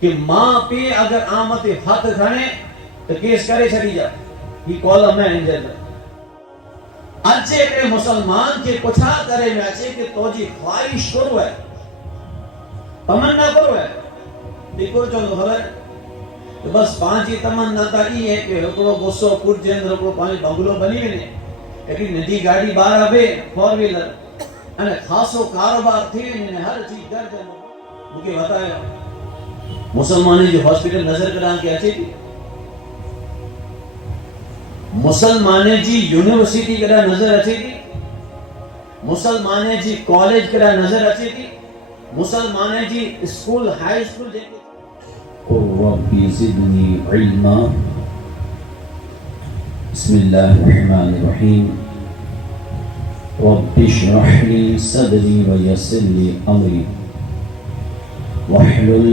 کہ ماں پہ اگر آمد ہاتھ کھانے تو کیس کرے چھڑی جا ہی کالم ہے انجل اچھے کے مسلمان کے پچھا کرے میں اچھے کہ تو جی خواہش کرو ہے تمنا کرو ہے دیکھو چلو خبر تو بس پانچی تمنا تا ای ہے کہ ہکڑو غصو پٹ جے اندر ہکڑو پانچ بنگلو بنی ونے ایڈی ننढी گاڑی بار آوے فور ویلر અને ખાસો કારોબાર થી ને હર ચીજ ઘર દે મુકે બતાયો મુસલમાની જે હોસ્પિટલ નજર કરા કે અચે थी मुसलमाने जी यूनिवर्सिटी करा नजर अचे थी मुसलमाने जी कॉलेज करा नजर अचे थी मुसलमाने जी स्कूल हाई स्कूल जेके रब्बी ज़िदनी इल्मा बिस्मिल्लाहिर रहमानिर रहीम रब्बि इश्रह ली सदरी व यस्सिर ली अमरी वहलुल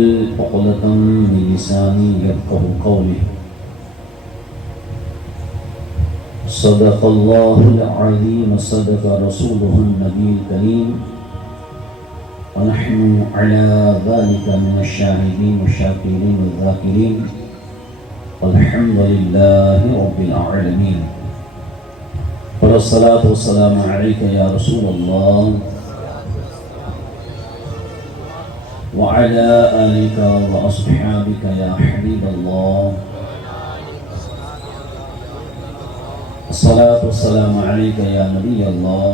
उक़दतम मिन लिसानी यफ़क़हू क़ौली सदक़ल्लाहुल अज़ीम व सदक़ रसूलुहुन नबील करीम व नहनु अला ज़ालिका मिनश शाहिदीन व शाकिरीन व ज़ाकिरीन वल्हम्दुलिल्लाहि रब्बिल आलमीन वस्सलातु वस्सलामु अलैका या रसूलल्लाह व अला आलिका व अस्हाबिका या हबीबल्लाह अस्सलातु वस्सलामु अलैका या नबी अल्लाह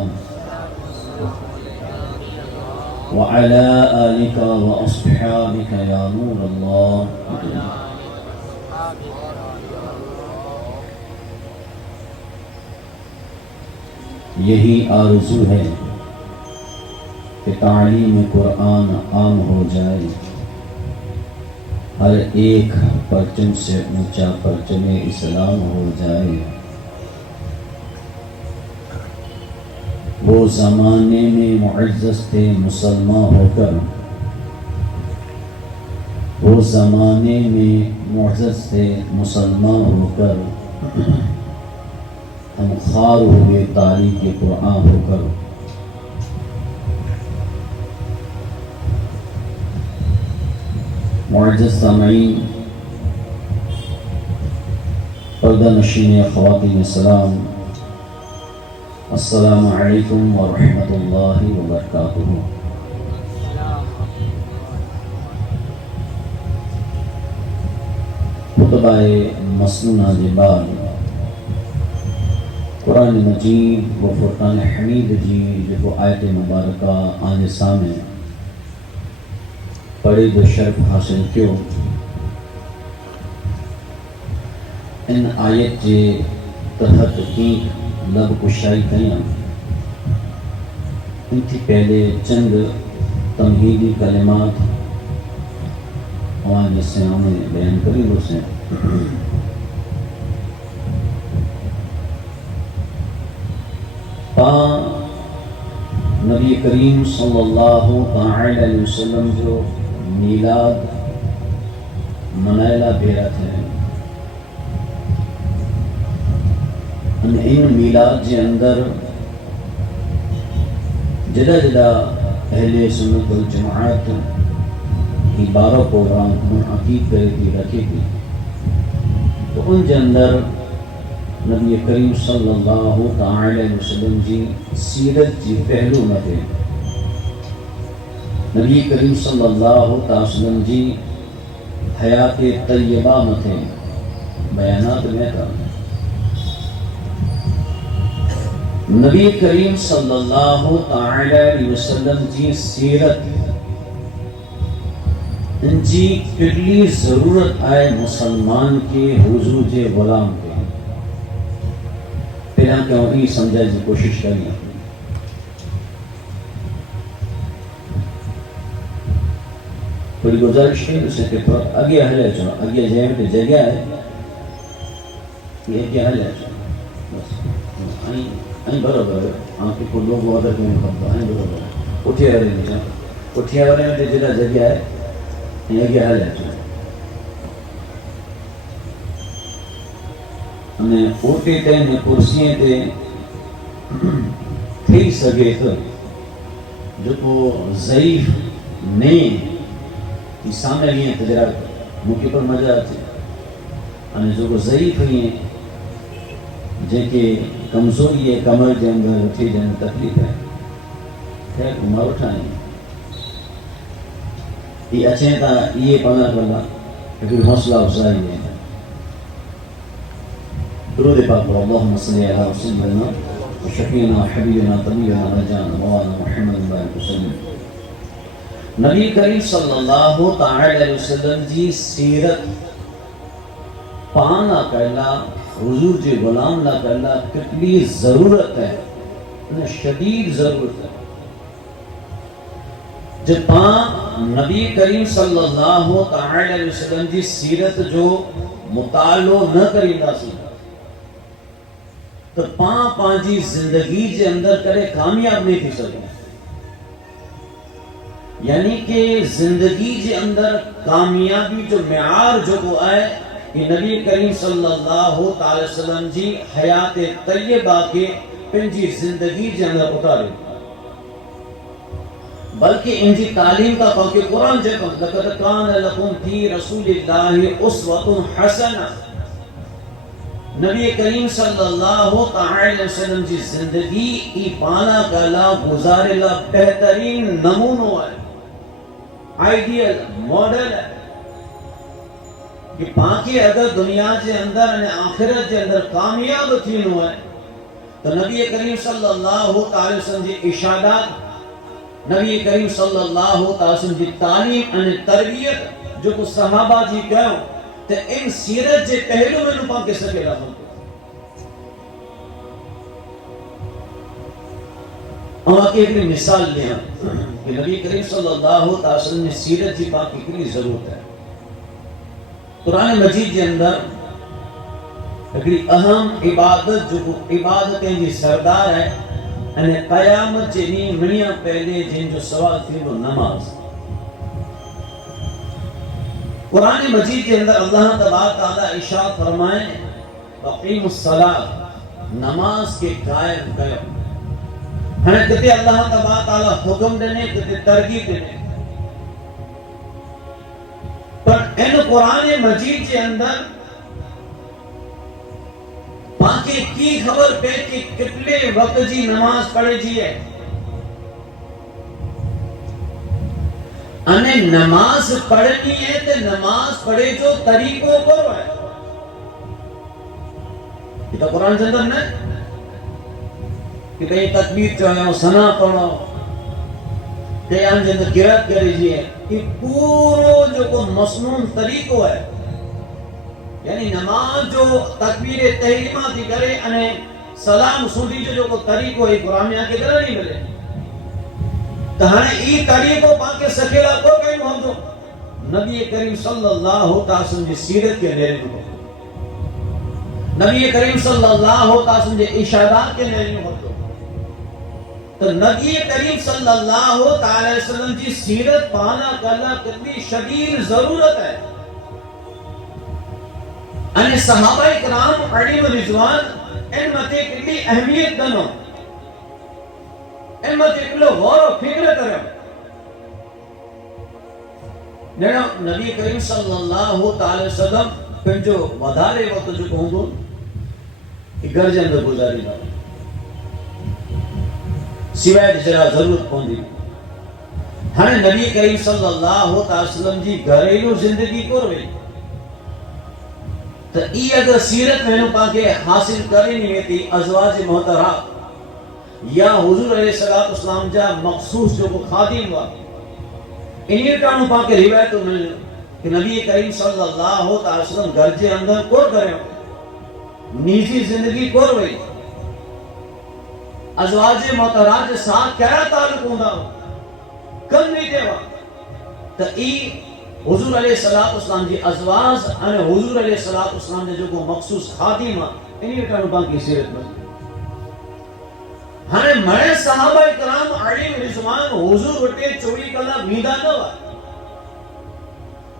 व अला आलिका व अस्हाबिका या नूर अल्लाह यही आरज़ू है कि तालीम कुरान आम हो जाए हर एक परचम से ऊंचा परचम इस्लाम हो जाए वो ज़माने में मुअज़्ज़ज़ थे मुसलमान होकर वो ज़माने में मुअज़्ज़ज़ थे मुसलमान होकर हम खार हुए तारीख़ कुरान होकर मुअज़्ज़ज़ सामीन पर्दा नशीन ख़वातीन सलाम अस्सलामु अलैकुम व रहमतुल्लाहि व बरकातुहू खुतबाए मसनूना के बाद कुरान मजीद व फुरकान हमीद जी जो आयत मुबारका आने सामने पढ़े जो शर्फ हासिल कियो इन आयत के तहत की लब कुशाई कयां इनकी पहले चंद तमहीदी कलिमात और जिससे हमें बयान करी उसे नबी करीम सल्लल्लाहु अलैहि वसल्लम जो मीलाद मनायला बेरा थे इन मीलाद जे अंदर जदा जदा अहले सुन्नत वल जमाअत की 12 प्रोग्राम मुनअक़िद करे थी रखे थी तो उन जे अंदर नबी करीम सल्लल्लाहु अलैहि वसल्लम जी सीरत जी पहलू न थे नबी करीम सल्लल्लाहु अलैहि वसल्लम जी हयात तय्यबा में थे बयानात में था नबी करीम सल्लल्लाहु अलैहि वसल्लम जी सीरत जी कितनी ज़रूरत है मुसलमान के हुजूर जे गुलाम के पहला क्यों ही समझाने की कोशिश करी थोड़ी गुजारिश है उसे के पर आगे हले चलो आगे जाए तो जगह है ये क्या हले चलो बस आई बराबर आपके को लोग ऑर्डर में करता है बराबर उठे वाले नहीं उठे वाले में जिला जगह है ये क्या हले चलो અને પોતે તેને કુર્સીએ તે થઈ શકે તો જો તો ઝઈફ નહીં یہ سامنے بھی ہیں تجربہ موقع پر مزہ آتی અને جو ضعیف ہوئی ہیں جن کے کمزوری ہے کمر کے اندر اٹھی جن تکلیف ہے خیر عمر اٹھائیں یہ اچھے تھا یہ پڑھنا کرنا کہ حوصلہ افزائی ہے درود پاک پر اللہم صلی علی رسولنا وشفینا حبیبنا طبیبنا رجانا مولانا محمد وسلم نبی کریم صلی اللہ تعالی وسلم جی سیرت پانا کرنا حضور جی غلام نہ کرنا کتنی ضرورت ہے شدید ضرورت ہے جب پان نبی کریم صلی اللہ تعالی وسلم جی سیرت جو مطالعہ نہ کریندا سی تو پان جی زندگی جے اندر کرے کامیاب نہیں تھی سکے یعنی کہ زندگی جے اندر کامیابی جو معیار جو کو آئے کہ نبی کریم صلی اللہ تعالی وسلم جی حیات طیبہ کے پنجی زندگی جے اندر اتارے بلکہ ان کی تعلیم کا کہ قرآن جے کو لقد کان لکم فی رسول اللہ اسوۃ حسنہ نبی کریم صلی اللہ تعالی وسلم جی زندگی کی پانا کلا گزارے لا بہترین نمونہ ہے آئیڈیل ماڈل ہے کہ باقی اگر دنیا کے اندر آخرت کے اندر کامیاب تھینو ہے تو نبی کریم صلی اللہ تعالی وسلم جی ارشادات نبی کریم صلی اللہ تعالی وسلم جی تعلیم اور تربیت جو کو صحابہ جی کہو تو ان سیرت کے پہلو میں نو پاک سکے رہا اور آکے ایک مثال لیا کہ نبی کریم صلی اللہ تعالی وسلم نے سیرت جی پاک کی ضرورت ہے قرآن مجید کے اندر ایک اہم عبادت جو عبادتیں جی سردار ہے یعنی قیامت جنی منیا پہلے جن جو سوال تھی وہ نماز قرآن مجید کے اندر اللہ تبارک تعالیٰ ارشاد فرمائے وقیم الصلاۃ نماز کے قائم کرو ہمیں کتے اللہ تبارک تعالیٰ حکم دینے کتے ترغیب دینے پر ان قرآن مجید کے اندر باقی کی خبر پہ کہ کتنے وقت جی نماز پڑھے جی ہے انہیں نماز پڑھنی ہے تو نماز پڑھے جو طریقوں پر ہے یہ تو قرآن کے اندر نہیں کہ کہیں تکبیر چاہیے سنا پڑھو قیام کے اندر قرات کرے جی ہے کہ پورو جو کو مسنون طریقوں ہے یعنی نماز جو تکبیر تحریمہ تھی کرے انہیں سلام سنی جو کو طریقو ہے قرآن میں آکے درہ نہیں ملے تو ہمیں ای طریقو پاکے سکیلا کو کہیں محمدو نبی کریم صلی اللہ تعالی وسلم جی سیرت کے نیرے کو نبی کریم صلی اللہ تعالی وسلم جی اشارات کے نیرے کو تو نبی کریم صلی اللہ تعالی وسلم جی سیرت پانا کرنا کتنی شدید ضرورت ہے انہیں صحابہ اکرام علیم رضوان ان متے کتنی اہمیت دنو ان متے کتنی غور و فکر کرو نبی کریم صلی اللہ تعالی وسلم پھر جو ودارے وقت جو کہوں گو کہ گھر جے اندر گزاری نہ سوائے جرا ضرورت پوندی ہر نبی کریم صلی اللہ تعالی وسلم جی گھریلو زندگی کو روئی تو ای اگر سیرت میں نو پاکے حاصل کریں نہیں تھی ازواج محترہ یا حضور علیہ السلام جا مخصوص جو کو خادم ہوا انہی کانو پاکے روایت مل کہ نبی کریم صلی اللہ تعالی وسلم گھر جے اندر کور کریں نیجی زندگی کور ہوئی ازواج محترہ کے ساتھ کیا تعلق ہوندہ کم نہیں دے وہاں تو ای حضور علیہ السلام جی ازواج اور حضور علیہ السلام نے جو کو مخصوص خادمہ انہی کانو پاکی سیرت میں ہمیں مرے صحابہ اکرام علیم رضوان حضور وٹے چوری کلا میدہ نہ ہوا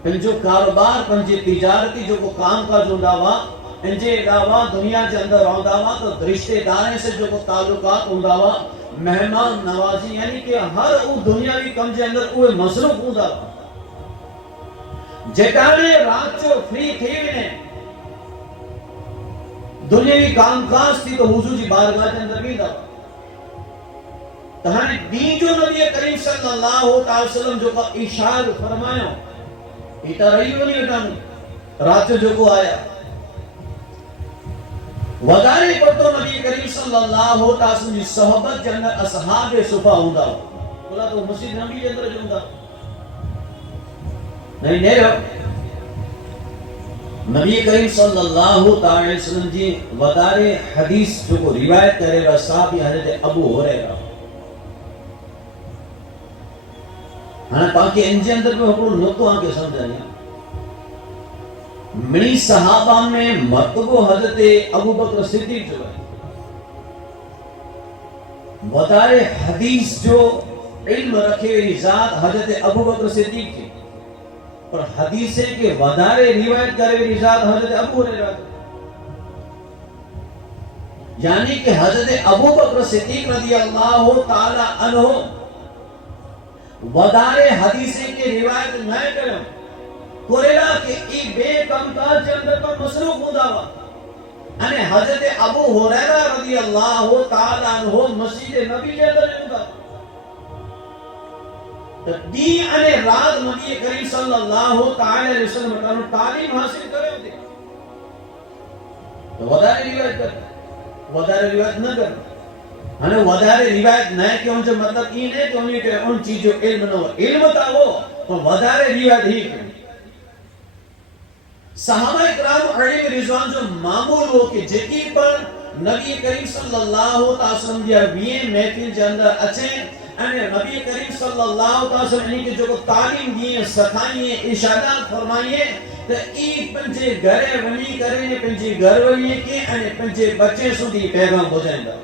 ان جو کاروبار پنجے تجارتی جو کو کام کا جو دعویٰ ان جے دعویٰ دنیا کے اندر آن دعویٰ تو رشتے داریں سے جو کو تعلقات ان دعویٰ مہمان نوازی یعنی کہ ہر او دنیاوی کم جے اندر اوے مصروف ہوں دعویٰ जेटाने रात जो फ्री थी वने दुनियावी कामकाज थी तो हुजूर जी बारगाह के अंदर वेंदा तहाने दी जो नबी करीम सल्लल्लाहु अलैहि वसल्लम जो का इशार फरमायो इता रही वनी वेटानो रात जो को आया वदारे पतो नबी करीम सल्लल्लाहु अलैहि वसल्लम जी सोहबत जे अंदर असहाब सुफा हुंदा बोला तो मस्जिद नबी के अंदर जुंदा नहीं नेरो नबी करीम सल्लल्लाहु अलैहि वसल्लम जी वदारे हदीस जो को रिवायत करे वा साहब हजरत अबू हुरैरा हां पाके इंजे अंदर में हको नुक्तो आके समझाया मिनी सहाबा में मर्तबो हजरत अबू बकर सिद्दीक जो है वदारे हदीस जो इल्म रखे हुई जात हजरत अबू बकर सिद्दीक थी पर हदीसे के वदारे रिवायत करे हुई जात हजरत अबू हुरैरा यानी कि हजरत अबू बकर सिद्दीक रज़ी अल्लाह ताला अन्हु वदारे हदीसे के रिवायत न करो कोरेला के ई बे कामकाज के अंदर पर मसरूफ हुंदावा अने हजरत अबू हुरैरा रज़ी अल्लाह ताला अन्हु मस्जिद नबी के अंदर हुंदा तो दी अने रात नबी करीम सल्लल्लाहु अलैहि वसल्लम का तालीम हासिल करे थे तो वदारे रिवायत न कर अने वदारे रिवायत न क्यों जो मतलब ई ने कि उन्हीं के उन चीजों इल्म न हो इल्म था वो तो वदारे रिवायत ही सहाबा इकराम अलैहि रिजवान जो मामूल हो के जेकी पर नबी करीम सल्लल्लाहु अलैहि वसल्लम जी वीए महफिल के अंदर अचे अने नबी करीम सल्लल्लाहु अलैहि वसल्लम की जो तालीम दिए सखाइए इरशादात फरमाइए तो ई पंजे घरे वनी करे ने पंजे घर वनी के अने पंजे बच्चे सुधी पैगाम पहुंचाइंदा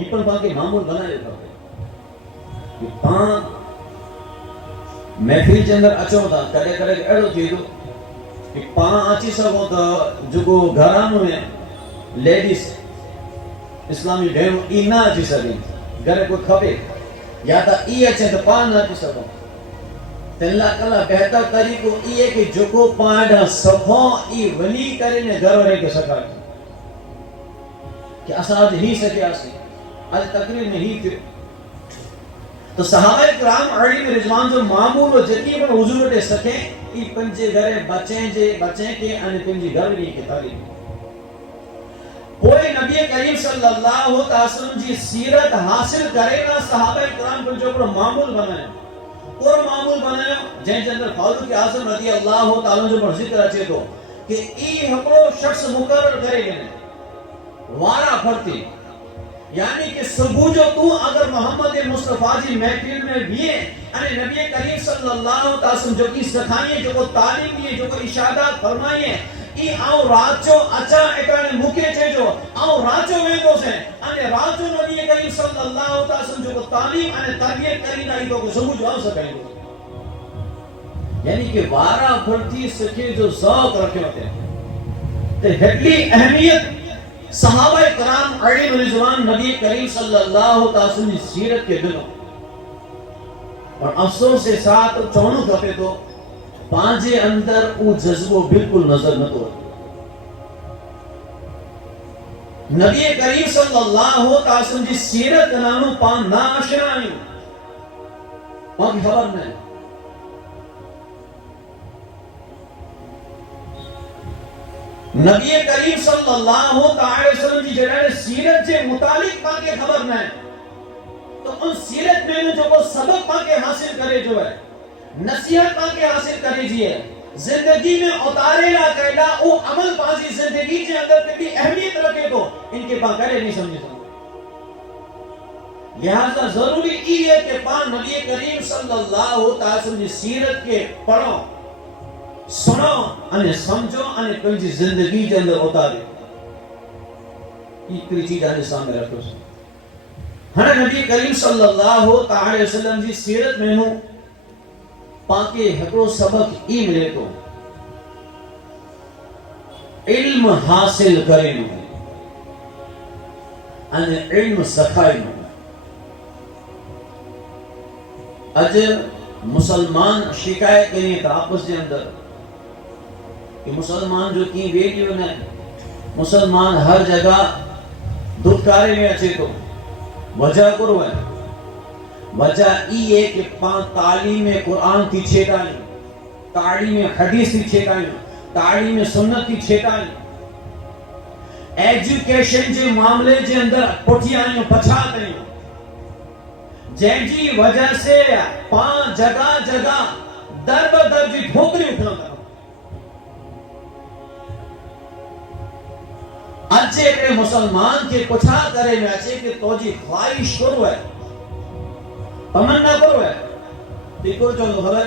ई पण बाकी मामूल बनाए था कि पा महफिल के अंदर अचो था कड़े कड़े एड़ो थी तो कि पा अची सको तो जो घरानो है लेडीज इस्लामी भेणो ई ना अची सके घरे कोई खपे या तो ई अचे तो पा ना अची सको तेला कला बेहतर तरीको ई है कि जोको पाड़ा सफो ई वली करे ने घर वाले के सका कि असा आज ही सके आसी आज तकरीर में ही थे तो सहाबा इकराम अलैहि रिजवान जो मामूल और जकी पर हुजूर दे सके ई पंजे घरे बचे के अने पंजी घर नी के तालीम कोई नबी करीम सल्लल्लाहु अलैहि वसल्लम जी सीरत हासिल करेगा सहाबा इकराम पर जो मामूल बनाया और मामूल बनाया जै अंदर फारूक आज़म रज़ी अल्लाह ताला जो पर जिक्र अचे तो कि ई हकड़ो शख्स मुकर्रर करे वारा फरती यानी कि सुबह जो तू अगर मोहम्मद मुस्तफा जी महफिल में भी अने नबी करीम सल्लल्लाहु अलैहि वसल्लम जो की सिखाइए जो को तालीम दिए जो को इशादात फरमाइए ई आओ राजो अच्छा एकाने मुखे छे जो आओ राजो वेंदो से अने राजो नबी करीम सल्लल्लाहु अलैहि वसल्लम जो को तालीम अने तरबियत करी दाई तो को सुबह जो आ सकेंगे यानी कि वारा फरती सके जो शौक रखे थे ते हेडली अहमियत सहाबा इकराम अलैहि रिजवान नबी करीम सल्लल्लाहु अलैहि वसल्लम की सीरत के दिनों और अफसोस के साथ चौनु खपे तो पांजे अंदर वो जज्बो बिल्कुल नजर न तो नबी करीम सल्लल्लाहु अलैहि वसल्लम की सीरत नानो पा ना आशना आयो और खबर नहीं नबी करीम सल्लल्लाहु अलैहि वसल्लम जी जड़े सीरत से मुतालिक पाके खबर न तो उन सीरत में जो वो सबक पाके हासिल करे जो है नसीहत पाके हासिल करे जी है जिंदगी में उतारेला कहला वो अमल पाजी जिंदगी के अंदर कितनी अहमियत रखे तो इनके पा करे नहीं समझे लिहाजा जरूरी ई है कि पा नबी करीम सल्लल्लाहु अलैहि वसल्लम की सीरत के पढ़ो सुनो अने समझो अने पंहिंजी जिंदगी के अंदर उतारे ई चीज आने सामने रखो हने नबी करीम सल्लल्लाहु अलैहि वसल्लम जी सीरत में हूं पाके हकड़ो सबक ई मिले तो इल्म हासिल करे नो अने इल्म सखाई नो अज مسلمان شکایت کریں تا آپس کے اندر کہ مسلمان جو کی ویڈیو نے مسلمان ہر جگہ دھتکارے میں اچھے تو وجہ کرو ہے وجہ ای ہے کہ تعلیم قرآن تھی چھیٹائیں تعلیم حدیث تھی چھیٹائیں تعلیم سنت تھی چھیٹائیں ایجوکیشن جے معاملے جے اندر پٹھی آئیں پچھا کریں جن جی وجہ سے جگہ جگہ در بدر جی ٹھوکری اٹھنا کرو اچھے کہ مسلمان کے پچھا کرے میں اچھے کہ تو جی خواہش کرو ہے تمنا کرو ہے دیکھو چلو خبر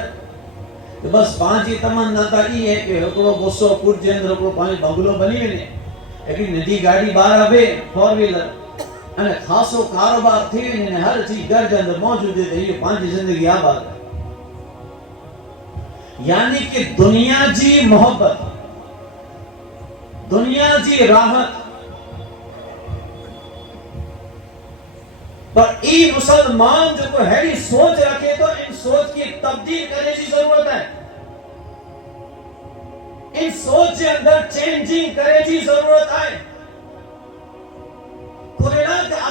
کہ بس پانچی تمنا تا ای ہے کہ ہکڑو بسو پٹ جے اندر ہکڑو پانچ بنگلو بنی ونے ایک نجی گاڑی باہر آوے فور ویلر અને ખાસો કારોબાર થી ને હર ચીજ ઘર કે અંદર મોજૂદ છે એ પાંચ જિંદગી આબાદ है यानी कि दुनिया जी मोहब्बत दुनिया जी राहत पर ई मुसलमान जो को हैरी सोच रखे तो इन सोच की तब्दील करने की जरूरत है इन सोच के अंदर चेंजिंग करने की जरूरत है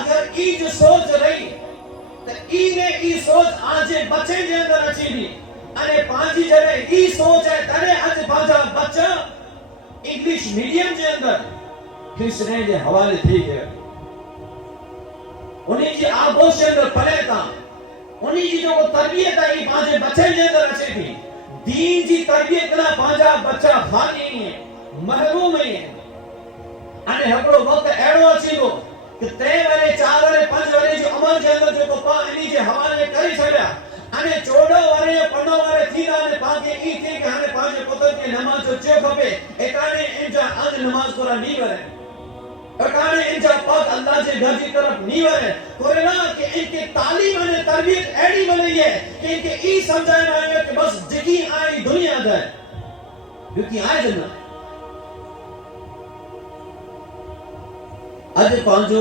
अगर ई जो सोच रही तो ई ने ई सोच आज बच्चे के अंदर अची थी अने पांची जरे ई सोच है तने आज पांचा बच्चा इंग्लिश मीडियम के अंदर खिसने के हवाले थी गए उन्हीं जी आगोश के अंदर पढ़े था उन्हीं जी जो तरबियत है ई पांचे बच्चे के अंदर अची थी दीन जी तरबियत ना पांचा बच्चा खाली है महरूम है अने हकड़ो वक्त एड़ो अची गो कि 3 वाले 4 वाले 5 वाले जो अमल के अंदर जो को इनी जे हवाले में करी छड़या अने 14 वाले 15 वाले थीना ने पाके ई थे कि हने पांच पुत्र के नमाज जो चे खपे एकाने इनजा आज नमाज कोरा नहीं वरे एकाने इनजा पाक अल्लाह जे घर की तरफ नहीं वरे कोरेना कि इनके तालीम ने तरबियत एड़ी बनी है कि इनके ई समझाया है कि बस जिकी आई दुनिया जाए क्योंकि आए जन्नत आज पांचो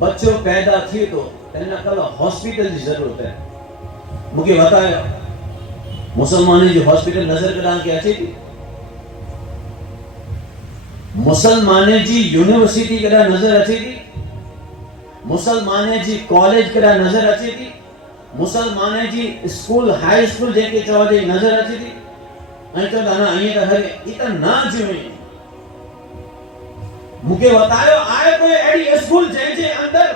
बच्चों पैदा थी तो तेना कल हॉस्पिटल की जरूरत है मुझे बताया मुसलमानी जो हॉस्पिटल नजर करा के अच्छी थी मुसलमाने जी यूनिवर्सिटी करा नजर अच्छी थी मुसलमाने जी कॉलेज करा नजर अच्छी थी मुसलमाने जी स्कूल हाई स्कूल जेके चवादे नजर अच्छी थी अई तो दाना अई तो हरे इतना ना जीवे मुझे बतायो आए कोई एडी स्कूल जे अंदर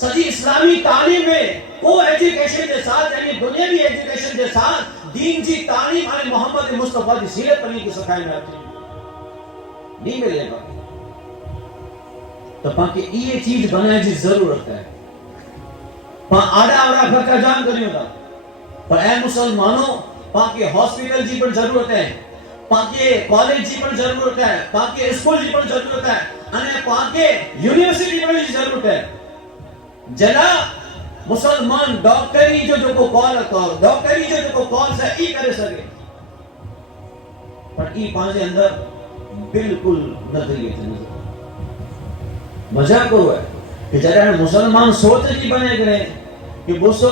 सजी इस्लामी तालीम में को एजुकेशन के साथ यानी दुनियावी एजुकेशन के साथ दीन जी तालीम अने मोहम्मद मुस्तफा की सीरत पर की सिखाई में आती नहीं मिलेगा तो पाके ये चीज बनाने की जरूरत है पा आड़ा आड़ा खर्चा जान करियो था पर ए मुसलमानों पाके हॉस्पिटल जी पर जरूरत है पाके कॉलेज जी पर जरूरत है पाके स्कूल जी पर जरूरत है अने पाके यूनिवर्सिटी पर जी जरूरत है जना मुसलमान डॉक्टरी जो को कॉल कर डॉक्टरी जो को कॉल से ई करे सके पर ई पांचे अंदर बिल्कुल नजरिए थे नजर मजाक को है कि जरा मुसलमान सोच जी बने करे कि बुसो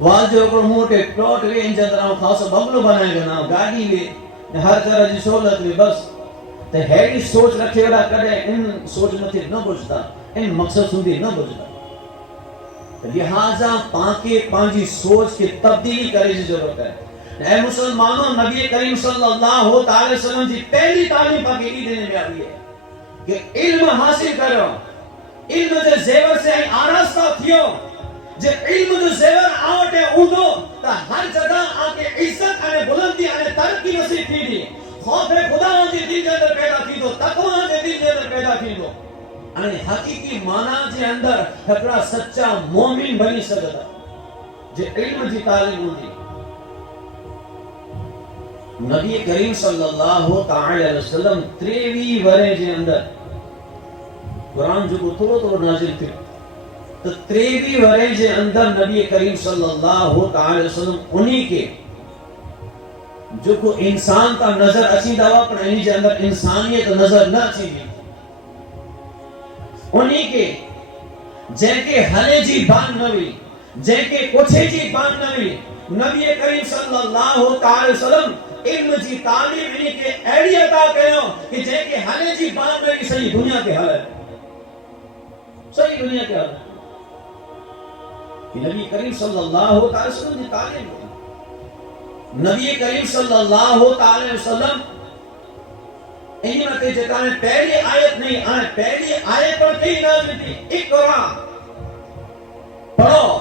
वाल जो को मोटे प्लॉट वे इन जरा खास बंगलो बनाएगा ना गाड़ी ले हर तरह की सहूलत ले बस ते हैरी सोच रखे वाला करे इन सोच मथे न बुझता इन मकसद सुधी न बुझता लिहाजा पाके पांजी सोच के तब्दीली करे की जरूरत है ए मुसलमानों नबी करीम सल्लल्लाहु अलैहि वसल्लम की पहली तालीम पाके ई देने में आई है कि इल्म हासिल करो इल्म जे जेवर से आरास्ता थियो जे इल्म जो जेवर आवटे ऊंधो ता हर जगह आके इज्जत अने बुलंदी अने तरक्की नसीब थींदी खौफ खुदा जे दिल जे अंदर पैदा थींदो तकवा जे दिल जे अंदर पैदा थींदो अने हकीकी माना जे अंदर हिकड़ा सच्चा मोमिन बनी सघंदा जे इल्म जी तालीम हूंदी नबी करीम सल्लल्लाहु अलैहि वसल्लम 23 वरे जे अंदर कुरान जो थोड़ो थोड़ो नाज़िल थियो तो 23 वरे जे अंदर नबी करीम सल्लल्लाहु अलैहि वसल्लम उन्हीं के जो को इंसान का नजर अची दवा पर इन्हीं के अंदर इंसानियत नजर न अची उन्हीं के जैके हले जी बान नवी جن کے کوچھے جی بان نوی نبی کریم صلی اللہ تعالی وسلم علم جی تعلیم انہی کے ایڈی عطا کریوں کہ جن کے حلے جی بان نوی صحیح دنیا کے حل ہے، صحیح دنیا کے حل ہے کہ نبی کریم صلی اللہ تعالی وسلم جی تعلیم نبی کریم صلی اللہ تعالی وسلم انہی میں جتا نے پہلی آیت نہیں آئے، پہلی آیت پر کئی نازل تھی اقرا پڑھو،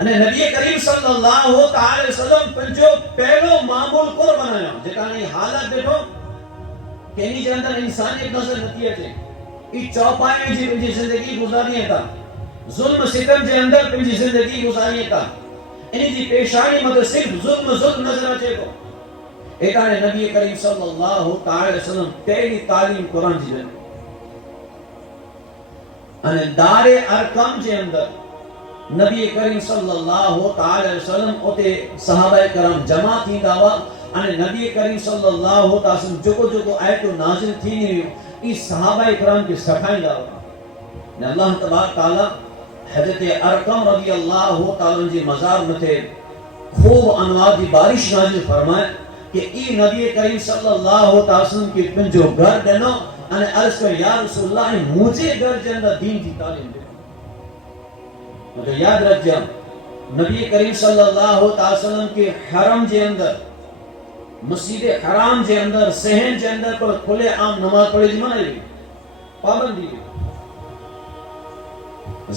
અને નબી કરીમ સલ્લલ્લાહુ તાઆલા વસલ્લમ પંજો પહેલો મામૂલ કોર બનાયો જેકાની હાલત દેખો કે એની જે અંદર ઇન્સાનિયત નજર નથી આતી ઈ ચોપાઈ जी पंहिंजी जिंदगी गुजारी था जुल्म सितम जे अंदर पंहिंजी जिंदगी गुजारी था इनी जी पेशानी मत सिर्फ जुल्म नजर अचे थो एकाने नबी करीम सल्लल्लाहु ताआला वसल्लम पहली तालीम कुरान जी ॾिनी अने दारे अरकम जे अंदर नबी करीम सल्लल्लाहु ताआला वसल्लम उते सहाबाए करम जमा थींदा हुआ अने नबी करीम सल्लल्लाहु ताआला वसल्लम जेको आयतो नाज़िल थींदी हुई ई सहाबाए करम के सखाईंदा हुआ ने अल्लाह तबारक ताला हजरत अरकम रज़ी अल्लाहु ताआला जी मज़ार मथे खूब अनवार की बारिश नाज़िल फरमाए कि ई नबी करीम सल्लल्लाहु ताआला वसल्लम के पंजो घर ॾिनो अने अर्ज़ कयो या रसूलल्लाह मुझे घर जे अंदर दीन की तालीम दे तो याद रखिए नबी करीम सल्लल्लाहु ताआला वसल्लम के हरम जे अंदर मस्जिद हराम जे अंदर सहन जे अंदर पर खुले आम नमाज पढ़े जी मनाई पाबंदी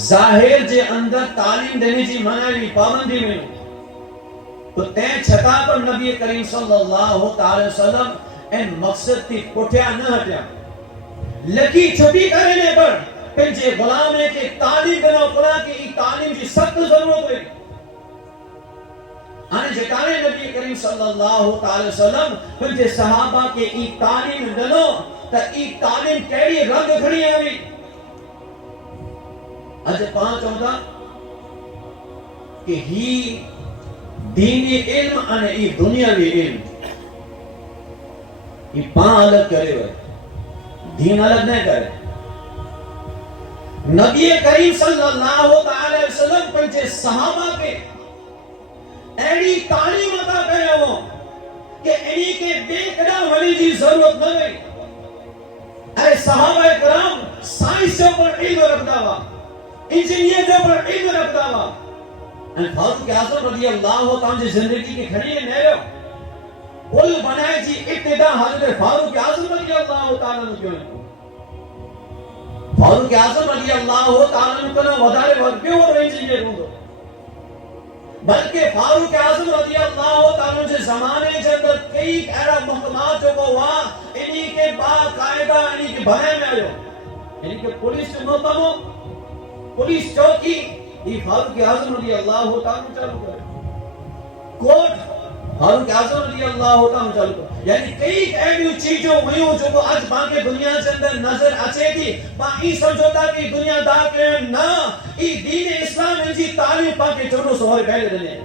जाहिर जे अंदर तालीम देने जी मनाई पाबंदी में तो तै छता पर नबी करीम सल्लल्लाहु ताआला वसल्लम इन मकसद थी पुठिया न हटिया लकी छुपी करने पर पंहिंजे गुलाम के तालीम ॾिनो क़ुरान की ई तालीम जी सख्त ज़रूरत हुई हाणे जेकाणे नबी करीम सल्लल्लाहु ताआला वसल्लम पंहिंजे सहाबा के ई तालीम ॾिनो त ई तालीम कहिड़ी रंग खणी आई अॼु पाण चवंदा कि ही दीनी इल्म अने ई दुनियावी इल्म ई पाण अलग करे वई दीन अलग न करे नबी करीम सल्लल्लाहु ताआला वसल्लम पंहिंजे सहाबा के अहिड़ी तालीम अता कयो कि इन्ही के बेकड़ा वञण जी ज़रूरत न हुई अरे सहाबा कराम साइंस जो पर इल्म रखदा हुआ इंजीनियर जो पर इल्म रखदा हुआ ऐं फारूक आज़म रज़ी अल्लाहु ताला जी जिंदगी के खणी नेरो पुल बनाए जी इब्तिदा हज़रत फारूक आज़म रज़ी अल्लाहु ताला ने कयो फारूक आज़म रज़ी अल्लाहु ताला ने कनो वधारे वर्पियो और इंजीनियर हूंदो बल्कि फारूक आज़म रज़ी अल्लाहु ताला जे ज़माने जे अंदर कई अहिड़ा महकमात जेको हुआ इन्ही के बाक़ायदा इन्ही के भरे में आयो इन्ही के पुलिस जो महकमो पुलिस चौकी ई फारूक आज़म रज़ी अल्लाहु ताला चालू करे कोर्ट फारूक आज़म रज़ी अल्लाहु ताला चालू करे यानी कई अहिड़ियूं चीजूं हुयूं जेको अॼु पाण दुनिया जे अंदर नज़र अचे थी पाण ई समझो था कि दुनियादार कयो न ई दीन इस्लाम जी तालीम पाण खे चवणो सवारे पहले ॾिने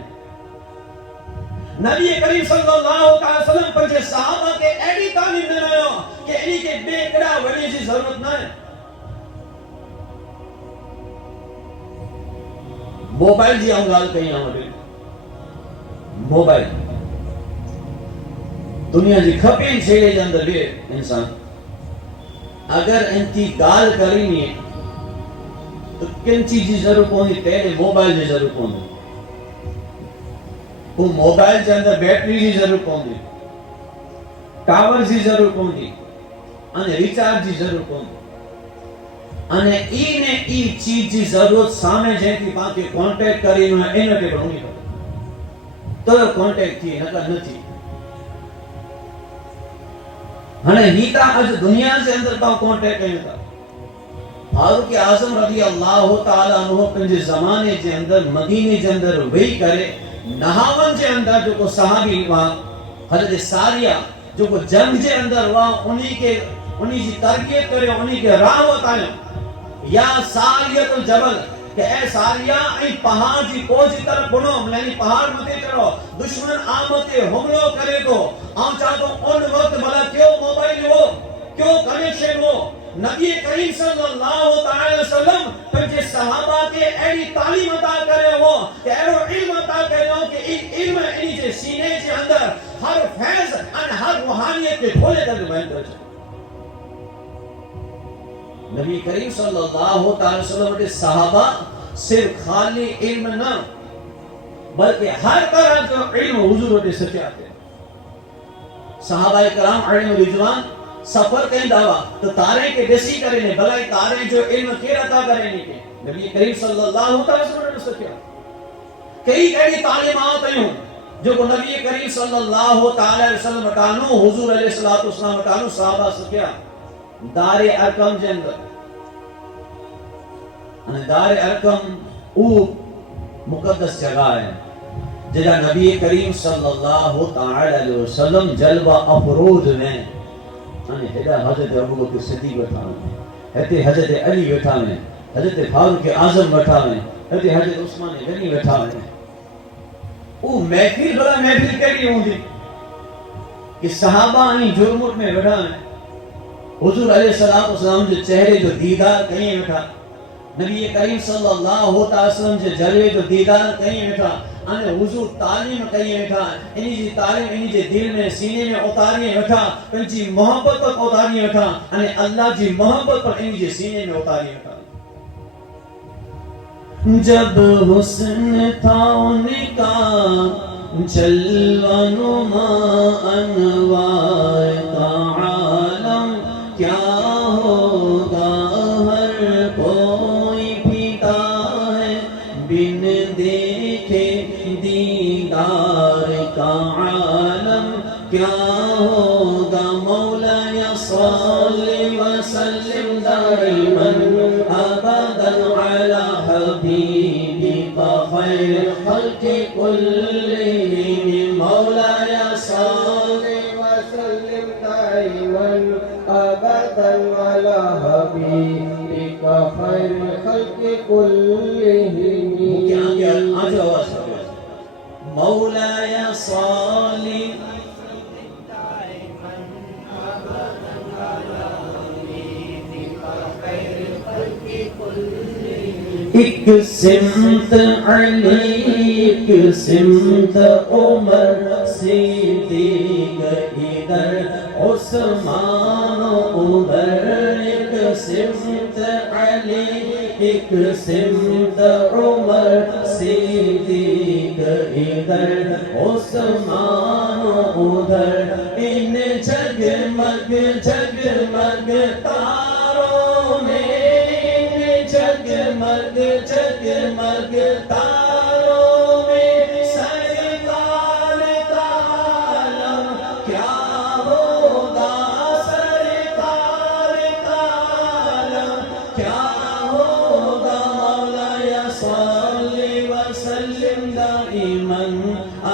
नबी करीम सल्लल्लाहु ताला वसल्लम पंहिंजे सहाबा के अहिड़ी तालीम ॾिनो कि इन्ही के बेकड़ा वञण जी ज़रूरत न आहे मोबाइल जी आऊं ॻाल्हि कई आहे मोबाइल दुनिया जी खपे छेड़े जे अंदर बि इंसान अगर इनकी ॻाल्हि करणी है तो किन चीज जी जरूरत पवंदी पहले मोबाइल जी जरूरत पवंदी वो मोबाइल जे अंदर बैटरी जी जरूरत पवंदी टावर जी जरूरत पवंदी अने रिचार्ज जी जरूरत पवंदी अने ई ने ई चीज जी जरूरत सामे जंहिंखे पाण खे कॉन्टेक्ट करिणो आहे इन ते भरणी खपे तो कॉन्टेक्ट थी न कर न थी हाणे ही ता अॼु दुनिया जे अंदर पाण कॉन्टेक्ट कयूं था फारूक आज़म रज़ी अल्लाहु ताला अन्हु पंहिंजे ज़माने जे अंदर मदीने जे अंदर वेही करे नहावन जे अंदर जेको सहाबी हुआ हज़रत सारिया जेको जंग जे अंदर हुआ उन्ही जी तरबियत करियो उन्ही के राह वतायो या सारियतुल जबल कि ए सारिया ऐं पहाड़ जी कोच जी तरफ बुनो यानी पहाड़ मथे चढ़ो दुश्मन आमते हमलो करे तो आऊं चाहतो उन वक्त भला क्यों मोबाइल हो क्यों कनेक्शन हो نبی کریم صلی اللہ تعالی وسلم پنجے صحابہ کے ایڈی تعلیم عطا کرے ہو کہ ایڈو علم عطا کرے ہو کہ علم انہی جے سینے جے اندر ہر فیض ان ہر روحانیت کے کھولے در بہن کر جائے. نبی کریم صلی اللہ تعالی وسلم کے صحابہ صرف خالی علم نہ بلکہ ہر طرح جو علم حضور کے سچے آتے ہیں. صحابہ کرام علیہ رضوان سفر کہیں دعویٰ تو تارے کے ڈسی کرے نے بلائی تارے جو علم کیر عطا کرے نہیں کہ نبی کریم صلی اللہ تعالی وسلم نے سکیا. کئی کئی تعلیمات ہیں جو کو نبی کریم صلی اللہ تعالی وسلم مٹانو حضور علیہ السلام مٹانو صحابہ سکیا. دار ارکم کے اندر دار ارکم او مقدس جگہ ہے جہاں نبی کریم صلی اللہ تعالی وسلم جلوہ افروز میں حضرت ابو بکر صدیق بیٹھا میں حضرت علی بیٹھا میں حضرت فاروق اعظم بیٹھا میں حضرت عثمان غنی بیٹھا میں. وہ محفل بڑا محفل کیڑی ہوندی کہ صحابہ ہی جرمٹ میں بیٹھا میں حضور علیہ السلام جو چہرے جو دیدار کہیں بیٹھا نبی کریم صلی اللہ تعالی وسلم جو جلوے جو دیدار کہیں بیٹھا انہیں حضور تعلیم کہیں بیٹھا انہی جی تعلیم انہی جی دل میں سینے میں اتاری بیٹھا انہی جی محبت پر اتاری بیٹھا انہیں اللہ جی محبت پر انہی جی سینے میں اتاری بیٹھا. جب حسن تھا ان کا جلوہ نما انوار کا عالم کیا ہوگا ہر کوئی پیتا ہے بن دیکھے دیدار کا عالم کیا ہوگا. مولا یا صلی وسلم دائما ابدا علی حبیبک خیر خلق کلہم. مولا یا صلی وسلم دائما ابدا علی حبیبک خیر خلق کلہم. کیا آج آواز مولا یا صلی ایک سمت علی ایک سمت عمر صدیق ادھر عثمان ادھر. ایک سمت علی ایک سمت عمر صدیق ادھر عثمان ادھر. ان جگمگ جگمگ تاروں میں جگمگ جگمگ تاروں میں سرکار کا عالم کیا ہوگا. سرکار کا عالم کیا ہوگا. مولا یا صلی وسلم دائما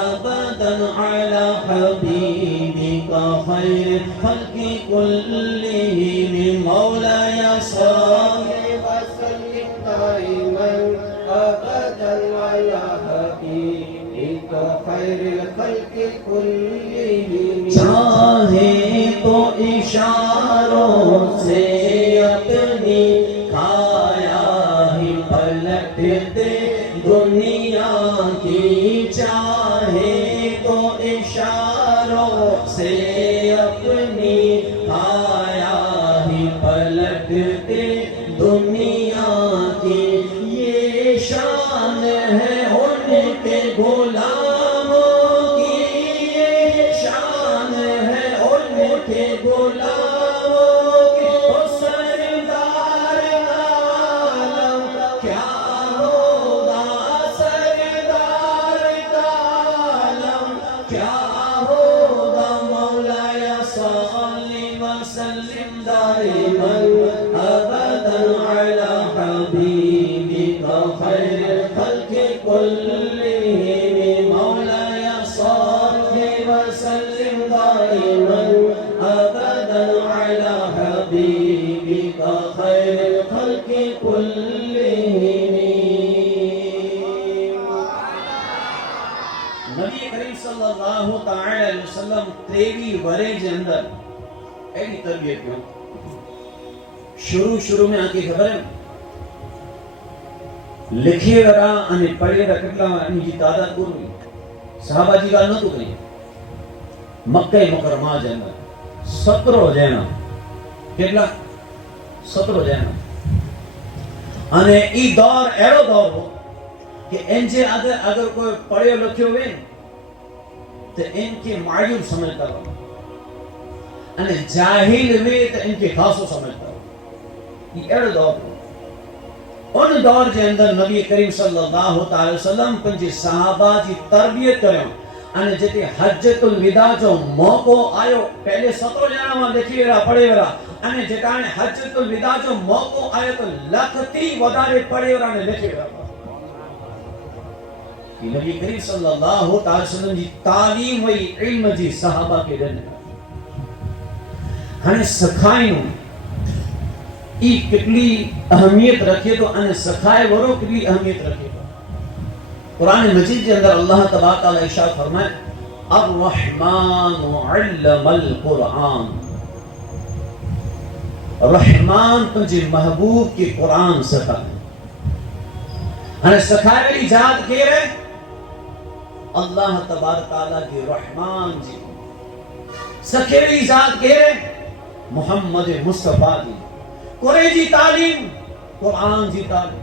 ابدا علی حبیبک خیر خلق کلہم. مولا یا صلی چاہے تو اشاروں سے اپنی کایا ہی پلٹ دے دنیا کی. چاہے تو اشاروں سے اپنی کایا ہی پلٹ دے دنیا کی. یہ شان ہے ان کے غلاموں کی. یہ شان ہے ان کے غلاموں کی. سردار کا عالم کیا ہوگا. سردار کا عالم کیا ہوگا. مولا یا صلی وسلم دائما ابدا علی حبیبک خیر خلق کلہم. مولا یا صلی وسلم دائما ابدا علی حبیبک خیر خلق کلہم. نبی کریم صلی اللہ تعالی وسلم 23 ورے کے اندر ایڈی تربیت کیوں शुरू में आके खबर है लिखे वरा અને પડેલા કેટલા એની તાદાદ પૂરી સાહાબાજી ગાલ નતું કરી મક્કે મુકરમા જના 17 જણા કેટલા 17 જણા અને ઈ દौर એરો દौर હો કે એનજે અગર કોઈ પડ્યો લખ્યો હોય તો એનકે માયુબ સમજતા હોય અને જાહિલ વે તો એનકે ખાસો સમજતા હોય ઈ એરો દौर उन दौर के अंदर नबी करीम सल्लल्लाहु अलैहि वसल्लम पंजे सहाबा जी तरबियत करियो अने जेते हज्जतुल विदा जो मौको आयो पहले 17 जना में देखी वेरा पड़े वेरा अने जेटाने हज्जतुल विदा जो मौको आयो तो लखती वधारे पड़े वेरा ने देखी वेरा कि नबी करीम सल्लल्लाहु अलैहि वसल्लम जी तालीम वई इल्म जी सहाबा के देने हने सखाइनु ई कितनी अहमियत रखे तो अने सखाए वरो कितनी अहमियत रखे तो कुरान मजीद के अंदर अल्लाह तबारक तआला इरशाद फरमाए अर्रहमान अल्लमल कुरान रहमान तुझे महबूब के कुरान सखाए अने सखाए वाली जात के रे अल्लाह तबारक तआला के रहमान जी सखे वाली जात के रे मोहम्मद मुस्तफा जी कुरान जी तालीम कुरान जी तालीम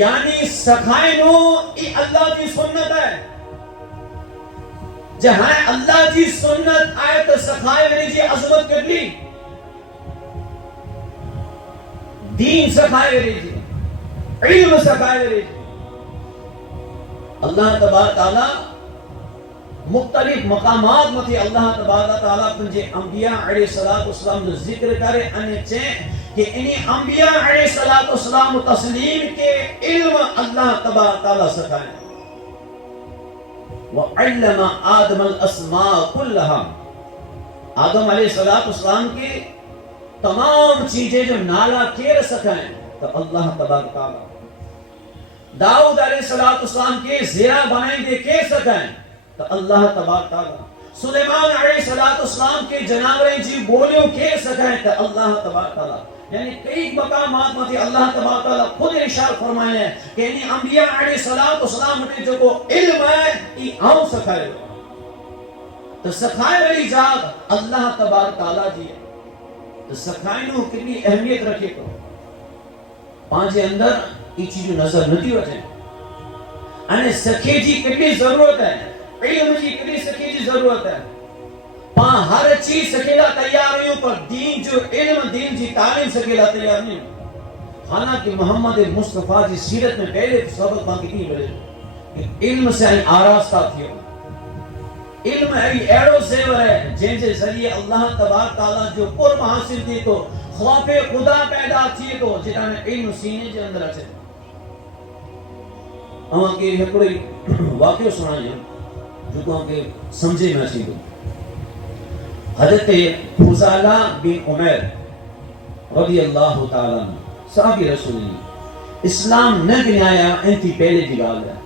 यानी सखाइनो ई अल्लाह की सुन्नत है जहां अल्लाह की सुन्नत आए तो सखाए वाली जी अजमत कर ली दीन सखाए वाली जी इल्म सखाए वाली जी अल्लाह तबारक तआला मुख्तलिफ मकामात मथे अल्लाह तबारक तआला पंजे अंबिया अलैहिस्सलातु वस्सलाम जो जिक्र करे अने चे कि इन्हीं अंबिया अलैहिस्सलातु वस्सलाम तस्लीम के इल्म अल्लाह तबारक तआला सिखाए व अल्लम आदम अल अस्मा कुल्लहा आदम अलैहिस्सलातु वस्सलाम के तमाम चीजें जो नाला केर सिखाए तो अल्लाह तबारक तआला दाऊद अलैहिस्सलातु वस्सलाम के ज़िरा बनाए दे के सिखाए तो अल्लाह तबारक तआला सुलेमान अलैहिस्सलाम के जनावरें जी बोलियों के सकाए तो अल्लाह तबारक तआला यानी कई मकामात में अल्लाह तबारक तआला खुद इरशाद फरमाए हैं कि इन अंबिया अलैहिस्सलाम ने जो को इल्म है ई आओ सखाए तो सखाए वाली जात अल्लाह तबारक तआला जी तो सखाए नो कितनी अहमियत रखे तो पांच अंदर ई चीज नजर नहीं वचे अने सखे जी कितनी जरूरत है इल्म जी कितनी सखे जी जरूरत है पा हर चीज सकेला तैयार हुई पर दीन जो इल्म दीन जी तालीम सकेला तैयार नहीं हालांकि मोहम्मद मुस्तफा जी सीरत में पहले सबक बाकी थी मिले कि इल्म से आरास्ता थियो इल्म है एड़ो जेवर है जे जरिए अल्लाह तबारक तआला जो कुर्ब हासिल थी तो खौफे खुदा पैदा थी तो जिताने इल्म सीने जे अंदर अचे अवा के हिकड़ो वाक़ियो सुणायो जो के समझे में अची तो हजरत फुज़ाला बिन उमैर रज़ी अल्लाह तआला सहाबी रसूल इस्लाम न गिनाया इंती पहले की गाल है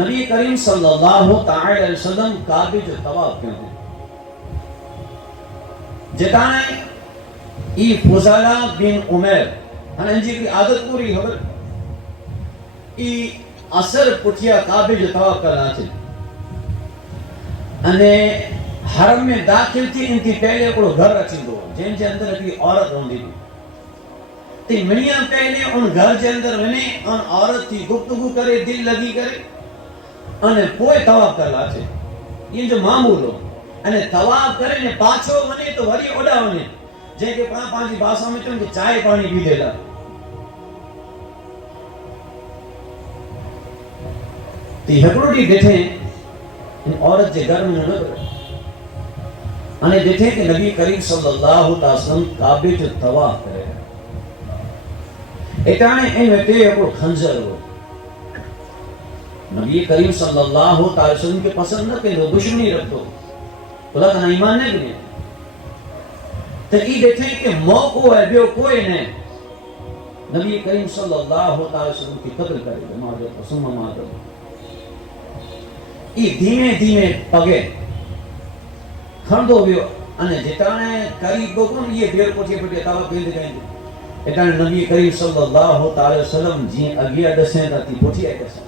नबी करीम सल्लल्लाहु तआला अलैहि वसल्लम काबे जो तवाफ करते जताने ई फुज़ाला बिन उमैर हने जी की आदत पूरी हो ई असर पुठिया काबे जो तवाफ करना छे अने हरम में दाखिल थी इनती पहले को घर अचींदो जिन जे अंदर की औरत होंदी ती मिनिया पहले उन घर जे अंदर वने उन औरत थी गुफ्तगू करे दिल लगी करे अने पोए तवाफ करला छे ये जो मामूल हो अने तवाफ करे ने पाछो वने तो वरी ओडा वने जे के पांची भाषा में चन के चाय पानी पी देला ती हकड़ोडी बैठे इन औरत जे घर में न करे अने देखे कि नबी करीम सल्लल्लाहु अलैहि वसल्लम काबे जो तवाफ करे एटाने इन वेटे को खंजर हो नबी करीम सल्लल्लाहु अलैहि वसल्लम के पसंद न के दुश्मनी रखो खुदा का ईमान नहीं बने तो ई देखे कि मौको है बियो कोई ने नबी करीम सल्लल्लाहु अलैहि वसल्लम की कत्ल करे मादो सुमा मादो ई धीमे धीमे पगे खंडो बियो અને જેટાણે કરી બગુન ये બેર કોઠી પટે તાવા બેંદ ગઈ એટાણે નબી કરીમ સલ્લલ્લાહુ તઆલા વસલ્લમ જી અગિયા દસે રાતી પોઠી આયા છે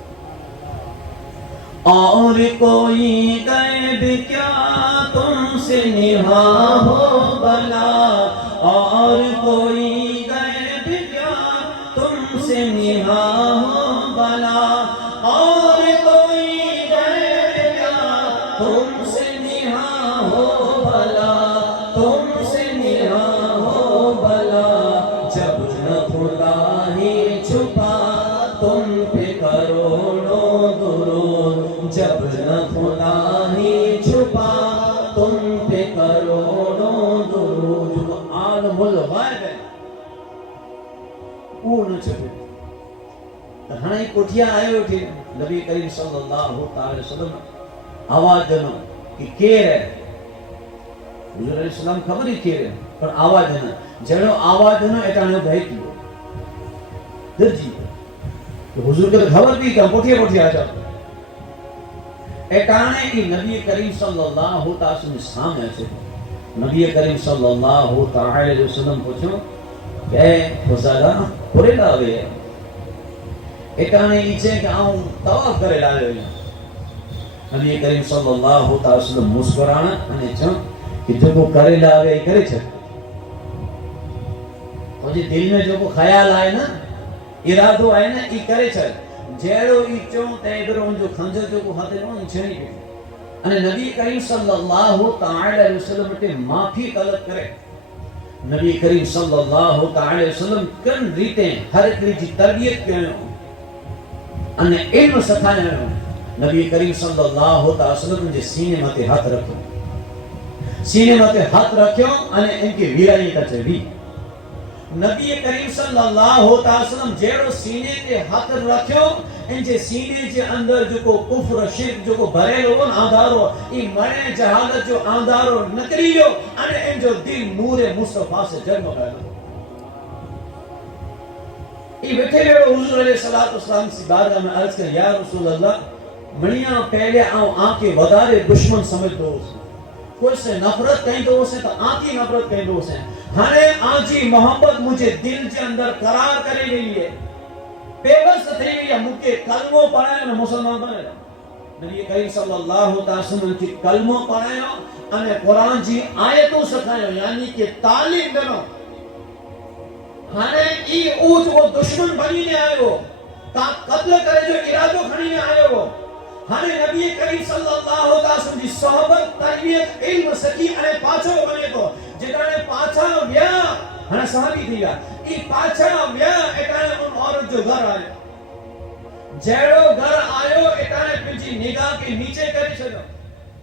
और कोई गैब क्या तुमसे निहा हो भला और कोई गैब क्या तुमसे निहा हो भला और कोई गैब क्या तुमसे निहा हो भला तुमसे निहा हो भला जब न खुदा ही छुपा तुम पे करोड़ों दुरूद जब न खुदा ही छुपा तुम पे करोड़ों दुरूद जो आलमुल गायब है वो न छुपे तो हाणे कोठिया आयो थे नबी करीम सल्लल्लाहु अलैहि वसल्लम आवाज देनो कि केर है हुजूर अलैहि सलाम खबर ही केर है पर आवाज देना जड़ो आवाज देनो एटाने भय कियो दर्जी तो हुजूर के खबर भी का कोठिया कोठिया आ जाओ एटाणे की नबी करीम सल्लल्लाहु अलैहि वसल्लम सामने છે નબી કરીમ સલ્લલ્લાહુ अलैहि वसल्लम પૂછ્યો કે ફસાદા પૂરે લાવે એટાણે ઈ છે કે આઉં તવાફ કરે લાવ્યો નબી કરીમ સલ્લલ્લાહુ अलैहि वसल्लम મુસ્કરાણા અને જો કે જો કો કરે લાવે એ કરે છે તો જે દિલ में जो को ख्याल आए ना इरादो आए ना ई करे છે जेड़ो ई चो तेगरो जो खंजर जो को हाथे नो छणी के अने नबी करीम सल्लल्लाहु तआला अलैहि वसल्लम ते माफी तलब करे नबी करीम सल्लल्लाहु तआला अलैहि वसल्लम कन रीते हर एक जी तरबियत कयो अने इल्म सखायो नबी करीम सल्लल्लाहु तआला अलैहि वसल्लम जे सीने मथे हाथ रखो सीने मथे हाथ रखयो अने इनकी वीराई का चढ़ी नबी करीम सल्लल्लाहु अलैहि वसल्लम जेड़ो सीने ते हाथ रखयो इन जे सीने जे अंदर जो को कुफ्र शिर्क जो को भरेलो न आधारो ई मणे जहालत जो आधारो नकरियो अने इन जो दिल नूरे मुस्तफा से जन्म पायो ई बैठे वेड़ो हुजूर अलैहि सलातो वसलाम सी बारगाह में अर्ज कर या रसूल अल्लाह मणिया पहले आऊं आके वधारे दुश्मन समझदो कोई से नफरत कहिंदो से तो आकी नफरत कहिंदो से हाने आजी मोहब्बत मुझे दिल के अंदर करार करे गई है बेबस थई गई है मुके कलमो पढ़ायो ने मुसलमान बने नबी करीम सल्लल्लाहु अलैहि वसल्लम की कलमो पढ़ायो अने कुरान जी आयतो सखायो यानी कि तालीम देनो हाने ई ऊ जो दुश्मन बनी ने आयो ता कत्ल करे जो इरादो खणी ने आयो हाने नबी करीम सल्लल्लाहु अलैहि वसल्लम जी सोहबत तरबियत इल्म सखी अने पाछो बने तो जेटाने पाछा व्या हाने सहाबी थी गया ई पाछा व्या एटाने उन औरत जो घर आयो जेड़ो घर आयो एटाने पिंजी निगाह के नीचे करी छयो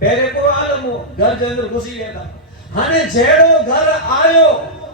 पेरे को आलमो घर जे अंदर घुसी गया था हाने जेड़ो घर आयो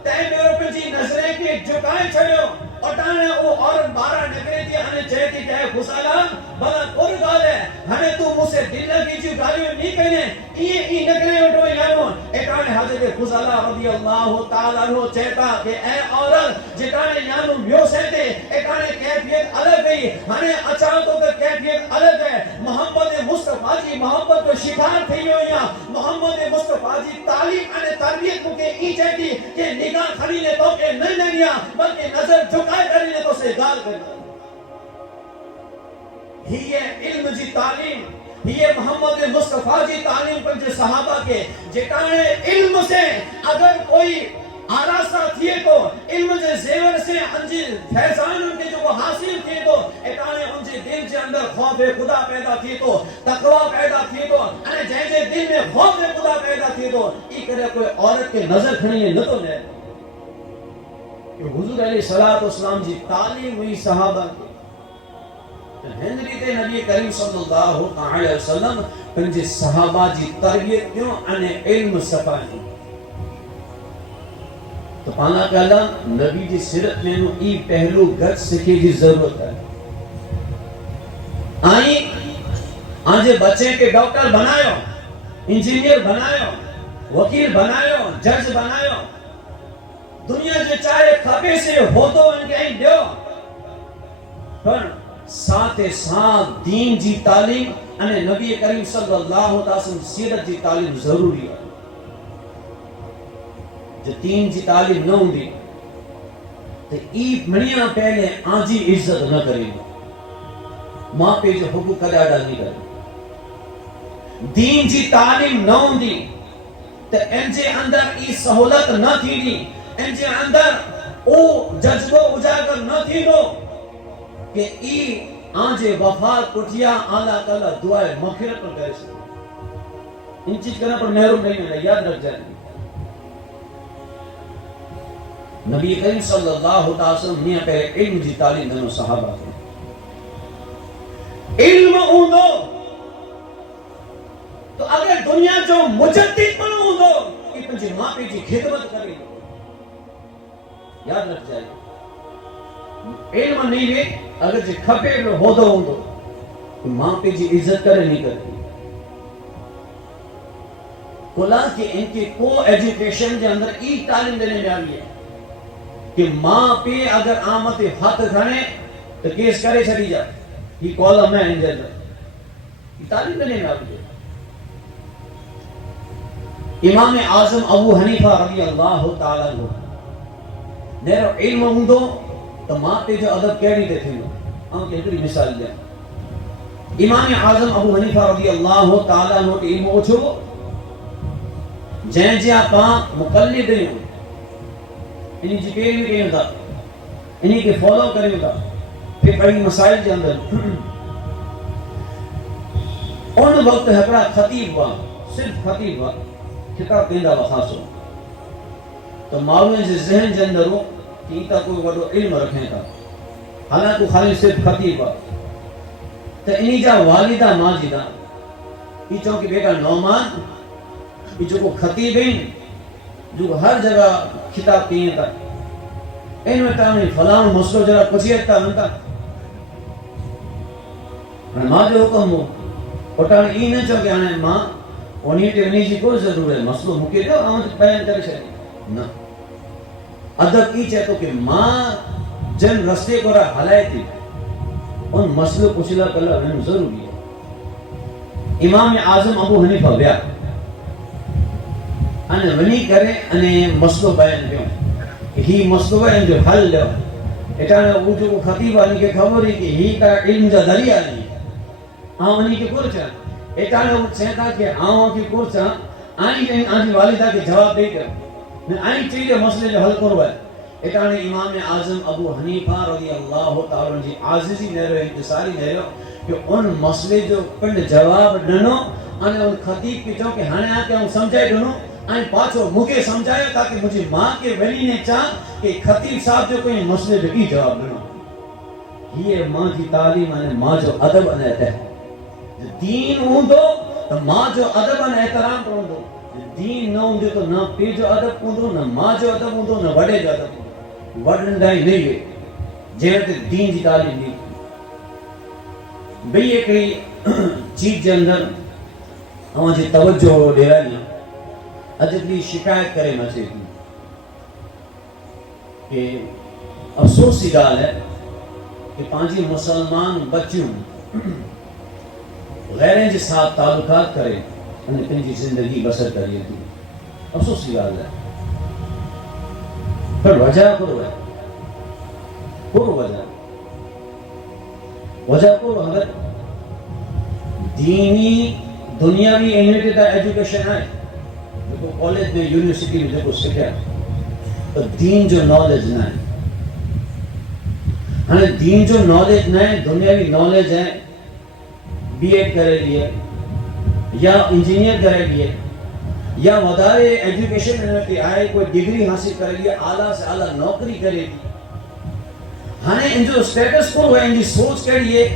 ते मेरो पिंजी नजरे के झुकाए छयो अटाने वो औरत बारा निकले थी हने चेती जाए खुशाला भला कोई गाल है हने तू मुझसे दिल लगी जो गालियों नहीं कहने ई निकले उठो यानो एटाने हजरत खुशाला रदियल्लाहु ताला नो चेता के ए औरत जेटाने यानो व्यो सेते एटाने कैफियत अलग गई हने अचानक तो कैफियत अलग है मोहम्मद मुस्तफा जी मोहब्बत तो शिकार थई हो या मोहम्मद मुस्तफा जी तालीम अने तरबियत मुके ई चेती के निगाह खड़ी ने तो के नहीं नरिया बल्कि नजर झुकाए करने तो से गाल करना ही है इल्म जी तालीम ये मोहम्मद मुस्तफा जी तालीम पर जो सहाबा के जेटाने इल्म से अगर कोई आरासा थिए तो इल्म जे जेवर से अंजी फैजान उनके जो को हासिल थिए तो एटाने उनके दिल के अंदर खौफ खुदा पैदा थी तो तकवा पैदा थी तो अने जैसे दिल में खौफ खुदा पैदा थी तो ई करे कोई औरत के नजर खणी न तो ने हुजूर अलैहि सलातो वसलाम जी तालीम हुई सहाबा की हेनरी ते नबी करीम सल्लल्लाहु अलैहि वसल्लम पंजे सहाबा जी तरबियत क्यों अने इल्म सफाई तो पाना कहला नबी जी सिरत में नु ई पहलू गत सिखे जी जरूरत है आई आजे बच्चे के डॉक्टर बनायो इंजीनियर बनायो वकील बनायो जज बनायो दुनिया जो चाहे खबे से हो तो उनके दो पर साथ साथ दीन जी तालीम अने नबी करीम सल्लल्लाहु अलैहि वसल्लम सीरत जी तालीम जरूरी है جو دین جی تعلیم نہ ہوندی تو ای منیا پہلے آنجی عزت نہ کریں ماں پہ جو حقوق کدا ادا نہیں کریں دین جی تعلیم نہ ہوندی تو ان جے اندر ای سہولت نہ تھیندی ان جے اندر او جذبو اجاگر نہ تھیندو کہ ای آنجے وفات پٹھیا اللہ تعالیٰ دعائے مغفرت پر کرے سکتے ان چیز کرنا پر محروم نہیں ہونا یاد رکھ جائیں نبی کریم صلی اللہ علیہ وسلم نے پہلے علم جی تعلیم دنوں صحابہ کو علم ہوندو تو اگر دنیا جو مجدد پر ہوندو کہ پنجی ماں پہ جی خدمت کرے یاد رکھ جائے علم نہیں ہے اگر جی کھپے ہوندو تو ماں پہ جی عزت کرے نہیں کرتی کلا کہ ان کی کو ایجوکیشن کے اندر ای تعلیم دینے میں آگئی ہے کہ ماں پہ اگر آمد ہاتھ کھانے تو کیس کرے چلی جائے یہ کالم ہے ان جنر یہ تعلیم دینے میں آگئی ہے امام اعظم ابو حنیفہ رضی اللہ تعالیٰ عنہ نیرو علم ہوندو تو ماں پہ جو ادب کہڑی دیتے ہیں ہم کہتے ہیں مثال دیں امام اعظم ابو حنیفہ رضی اللہ تعالیٰ عنہ کے علم اوچھو جن جا پاں مقلد ہیں انہی جی پیروی کریں تھا انہی کے فالو کریں تھا پھر بڑی مسائل کے اندر ان وقت حقرہ خطیب ہوا صرف خطیب ہوا کتاب دیندہ وخاص ہو تو معلوم سے ذہن کے اندر ہو کہ انتا کوئی بڑو علم رکھیں تھا حالانکہ خالی صرف خطیب ہوا تو انہی جا والدہ ماجدہ یہ چونکہ بیٹا نومان یہ جو کو خطیب ہیں جو ہر جگہ خطاب کیے تھا ان میں تاہمیں فلاں مسئلہ جرا پچھیت تھا انتا ماں جو حکم ہو پٹان ای نہ چونکہ آنے ماں انہی تے انہی جی کوئی ضرور ہے مسئلہ مکے دے آمد بیان کرے شاید نا ادب ای چاہتو کہ ماں جن رستے کو رہا حلائے تھی ان مسئلہ پچھلا کرنا انہوں ضروری ہے امام اعظم ابو حنیفہ بیا انہیں ونی کرے انہیں مسئلہ بیان کیوں ہی مسئلہ ہے جو حل لے اٹھانے وہ جو خطیب آنے کے خبر ہے کہ ہی کا علم جا دریا نہیں ہے آن ونی کے کورچا اٹھانے وہ چاہتا کہ آن کی کورچا آنی والدہ کے جواب دے کر میں آئین چیزے مسئلے جو حل کروا ہے اٹھانے امام اعظم ابو حنیفہ رضی اللہ تعالیٰ جی عاجزی نہ رہو انتصاری نہ رہو کہ ان مسئلے جو پنڈ جواب ڈنو انہیں ان خطیب کی چونکہ ہانے آتے ہم سمجھائے ڈنو آئین پاچھو مجھے سمجھایا تاکہ مجھے ماں کے ولی نے چاہ کہ خطیب صاحب جو کوئی مسئلے جو کی جواب ڈنو یہ ماں کی تعلیم آنے ماں جو ادب انہتا ہے دین ہوں دو تو ماں جو ادب ان احترام کروں دو دین نہ ہوں دے تو نہ پیر جو ادب ہوں دو نہ ماں جو ادب ہوں دو نہ وڑے جو ادب ہوں دو وڑن دائی نہیں ہے جہاں دین کی تعلیم نہیں بھئی ایک چیز کے اندر ہمیں جی توجہ ہو ڈیرا نہیں اجلی شکایت کرے مچے تھی کہ افسوس سی گال ہے کہ پانچی مسلمان بچوں غیریں جس ساتھ تعلقات کرے انہیں پنجی زندگی بسر کریے تھی افسوس سی گال ہے پر وجہ کرو ہے کرو وجہ کرو حضرت دینی دنیاوی انہیٹیڈ ایجوکیشن ہے جو کالج میں یونیورسٹی میں جو سکھا تو دین جو نالج نہ ہے ہمیں دین جو نالج نہ ہے دنیاوی نالج ہے بی ایڈ کرے لیے یا انجینئر کرے لیے یا ودارے ایجوکیشن میں آئے کوئی ڈگری حاصل کرے لیے اعلیٰ سے اعلیٰ نوکری کرے لیے ہمیں ان جو سٹیٹس کو ہے ان کی سوچ کریے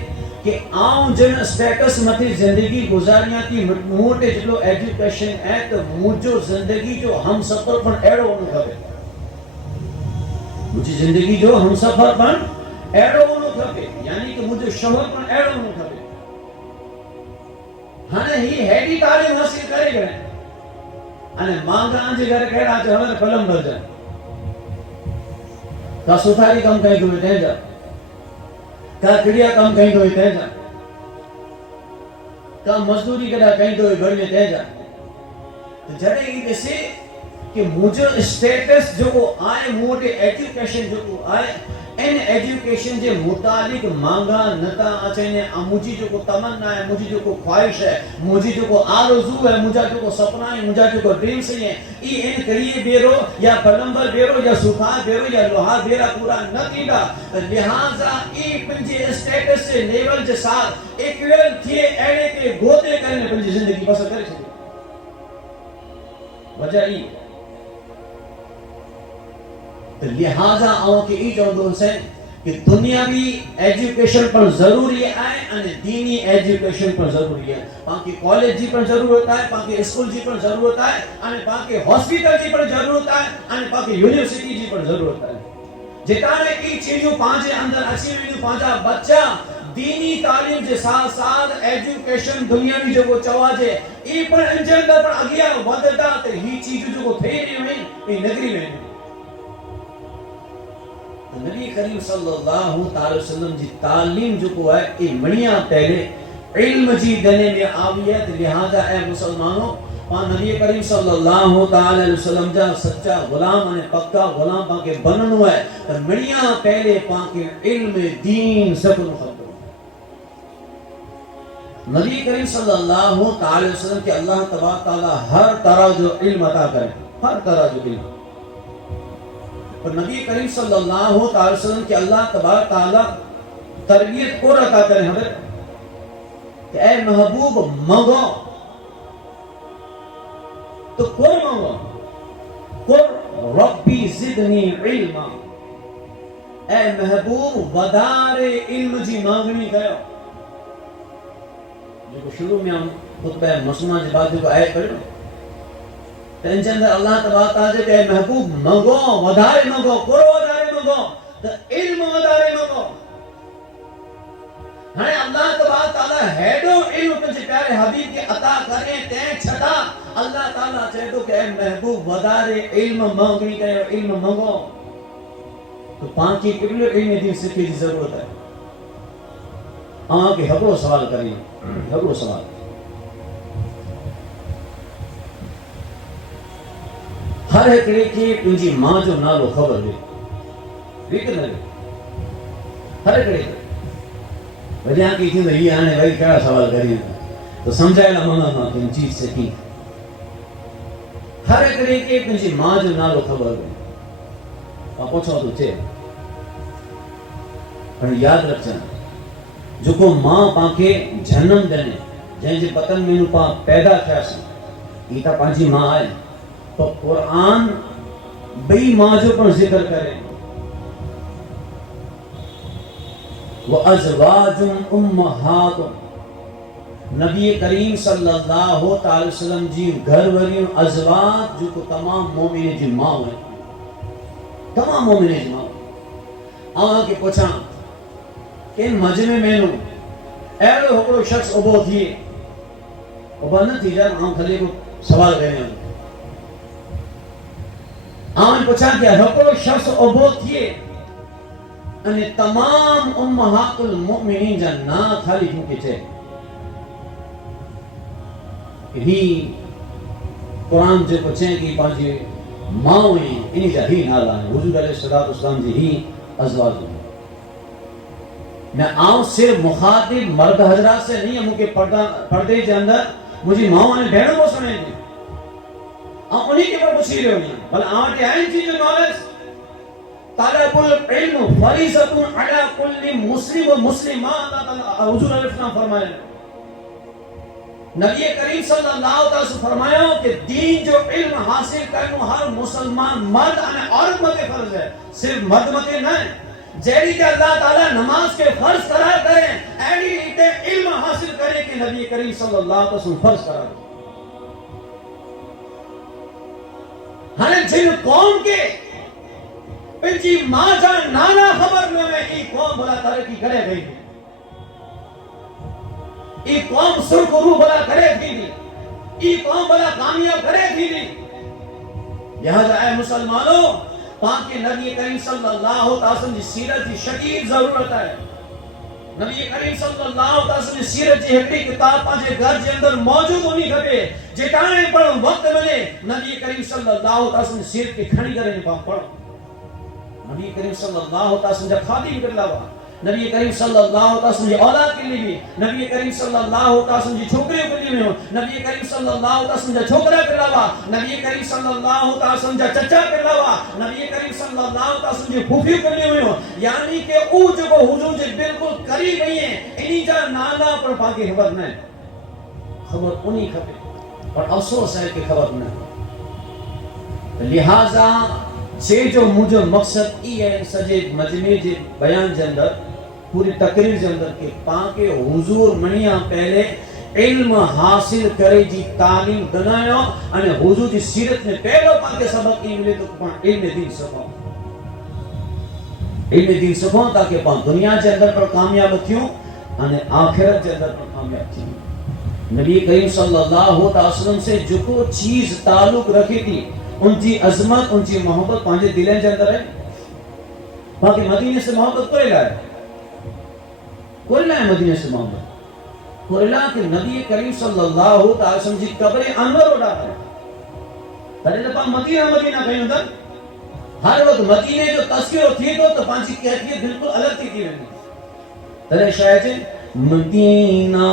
کہ آؤں جن سٹیٹس متی زندگی گزارنیا تھی موٹے جلو ایجوکیشن ہے تو مجھو زندگی جو ہم سفر پر ایڑو انہوں کھبے مجھے زندگی جو ہم سفر پر ایڑو انہوں کھبے یعنی کہ مجھے شہر پر ایڑو انہوں کھبے ہمیں ہی ہیڈی تعلیم حاصل کرے گئے ہمیں مانگا آنجے گھر کہہ رہا جو ہمیں فلم بھر جائے کا ستھاری کم کہیں تو بیٹھیں جا کا کڑیا کم کہیں تو بیٹھیں جا کا مزدوری کڑا کہیں تو گھر میں تہ جا تو جڑے ہی جیسے کہ مجھے اسٹیٹس جو کو آئے موٹے ایجوکیشن جو کو آئے ان ایجوکیشن جے متعلق مانگا نتا اچھنے مجھے جو کو تمنا ہے مجھے جو کو خواہش ہے مجھے جو کو آرزو ہے مجھے جو کو سپنا ہے مجھے جو کو ڈریمز ہیں ای ان کریے بیرو یا پلمبر بیرو یا سوکھا بیرو یا لوہا بیرا پورا نہ تھیگا لہٰذا ای پنجے اسٹیٹس سے لیول جے ساتھ ایکویل تھے ایڑے کے گوتے کرنے پنجے زندگی بسر کرے چھے وجہ ای لہذا آؤں کہ ای چاہوں سے کہ دنیاوی ایجوکیشن پر ضروری ہے اور دینی ایجوکیشن پر ضروری ہے پاکی کالج جی پر ضرورت ہے پاکی اسکول جی پر ضرورت ہے اور پاکی ہاسپیٹل جی پر ضرورت ہے اور پاکی یونیورسٹی جی پر ضرورت ہے جتانے ای چیزوں پانچے اندر اچھی ویڈیو پانچا بچہ دینی تعلیم کے ساتھ ساتھ ایجوکیشن دنیاوی جو کو چواجے ای پر انجن پر اگیا ودتا تے ہی چیزوں جو کو تھے نہیں ہوئی ای نگری میں نبی کریم صلی اللہ علیہ وسلم جی تعلیم جو کو ہے ای منیاں پہلے علم جی دنے میں آویت لہذا اے مسلمانوں پاں نبی کریم صلی اللہ علیہ وسلم جا سچا غلام نے پکا غلام پاں کے بننو ہے تو منیاں پہلے پاں کے علم دین سکن خطر نبی کریم صلی اللہ علیہ وسلم کے اللہ تبارک تعالی ہر طرح جو علم عطا کرے ہر طرح جو علم اور نبی کریم صلی اللہ علیہ وسلم کے اللہ تبارک تعالی تربیت کو عطا کرے حضرت کہ اے محبوب مانگو تو کور مانگو کور ربی زدنی علما اے محبوب ودار علم جی مانگنی گیا جو شروع میں ہم خطبہ مسنہ جی بات جو کو آئے پڑھو تنچ اندر اللہ تبارک تعالی کہ محبوب مانگو ودارے مانگو کرو ودارے مانگو تو علم ودارے مانگو ہمیں اللہ تبارک تعالی ہیڈو علم تجھے پیارے حبیب کے عطا کریں تین چھتا اللہ تعالی چاہتو کہ اے محبوب ودارے علم مانگنی کرے علم مانگو تو پانچی کبھلو علم دین سکھے کی ضرورت ہے آنکہ ہبرو سوال کریں ہبرو سوال ہر ایکڑے کی پنجی ماں جو نالو خبر لے لیکن نہ لے ہر ایکڑے کی وجہ کی تھی میں یہ آنے بھائی کیا سوال کریں تو سمجھائے نا ماں ماں کن چیز سے کی ہر ایکڑے کی پنجی ماں جو نالو خبر لے آپ پوچھو تو چھے پر یاد رکھ جانا جو کو ماں پاں کے جنم دینے جن جے بطن میں نو پاں پیدا کیا سی ایتا پانچی ماں آئے تو قرآن بئی ماں جو پر ذکر کرے وَأَزْوَاجٌ أُمَّهَاتٌ نبی کریم صلی اللہ علیہ وسلم جی گھر وریوں ازواج جو کو تمام مومن جی ماں ہوئے تمام مومن جی ماں آن کے پوچھا کہ مجمع میں نو ایڑو ہکڑو شخص ابو تھی ابا نہ تھی جان آن کھلے کو سوال کرنے ہیں آن پوچھا کہ ہکڑو شخص ابو تھی انہیں تمام امہات المؤمنین جا نا خالی کیونکہ چھے ہی قرآن جو پچھیں کہ پانچے ماں ہوئیں انہی جا ہی نالا ہیں حضور علیہ السلام جی ہی ازواج ہوئیں میں آؤں صرف مخاطب مرد حضرات سے نہیں ہے مجھے پردے کے اندر مجھے ماں نے بہنوں کو سنے دیں آپ انہی کے پر پوچھی رہے ہوئیں بل آن کے آئین چیز جو نالز طالب العلم فریضۃ علی کل مسلم و مسلمہ اللہ تعالیٰ حضور علیہ السلام فرمائے نبی کریم صلی اللہ علیہ وسلم فرمایا کہ دین جو علم حاصل کرنے ہر مسلمان مرد اور عورت متے فرض ہے صرف مرد متے نہیں جیڑی کہ اللہ تعالیٰ نماز کے فرض قرار کریں ایڈی ریتے علم حاصل کرے کہ نبی کریم صلی اللہ علیہ وسلم فرض قرار کریں ہمیں جن قوم کے پنچی ماں جان نانا خبر میں ای قوم بلا ترقی کرے گئی ای قوم سرخ روح بلا کرے تھی ای قوم بلا کامیاب کرے تھی لہذا اے مسلمانوں پاک نبی کریم صلی اللہ علیہ وسلم کی سیرت کی شدید ضرورت ہے नबी करीम सल्लल्लाहु अलैहि वसल्लम सीरत जी हिकड़ी किताब पंहिंजे घर जे अंदर मौजूद होनी खपे जेकाणे पढ़ण वक्त मिले नबी करीम सल्लल्लाहु अलैहि वसल्लम सीरत खे खणी करे पढ़ो नबी करीम सल्लल्लाहु अलैहि वसल्लम जा खादिम के अलावा नबी करीम सल्लल्लाहु अलैहि वसल्लम जी औलाद के लिए भी नबी करीम सल्लल्लाहु अलैहि वसल्लम जी छोकरियों के लिए भी नबी करीम सल्लल्लाहु अलैहि वसल्लम जा छोकरा के अलावा नबी करीम सल्लल्लाहु अलैहि वसल्लम जा चचा के अलावा नबी करीम सल्लल्लाहु अलैहि वसल्लम जी फूफियों के लिए भी यानी कि ओ जो हुजूर जे बिल्कुल करीब नहीं है इन्हीं जा नाला पर पाके खबर न खबर उन्हीं खपे और अफसोस है कि खबर न लिहाजा से जो मुझे मकसद ई है सजे मजमे जे बयान जे अंदर पूरी तकरीर जे अंदर के पाके हुजूर मणिया पहले इल्म हासिल करे जी तालीम दनायो अने हुजूर जी सीरत में पहलो पाके सबक ई मिले तो पण इल्म दीन सको इल्म दीन सको ताकि पा दुनिया जे अंदर पर कामयाब थियो अने आखिरत जे अंदर पर कामयाब थियो नबी करीम सल्लल्लाहु अलैहि वसल्लम से जो चीज ताल्लुक रखी थी उनकी अजमत उनकी मोहब्बत पांचे दिले के अंदर है बाकी मदीने से मोहब्बत कोई लाए मदीने से मोहब्बत कोई ला कि नबी करीम सल्लल्लाहु अलैहि वसल्लम जी कब्र अनवर उड़ा है तरे तो पा मदीना मदीना कहीं अंदर हर वक्त मदीने जो तस्वीर थी तो पांची कैफियत बिल्कुल अलग थी वेंदी तरे शायद Medina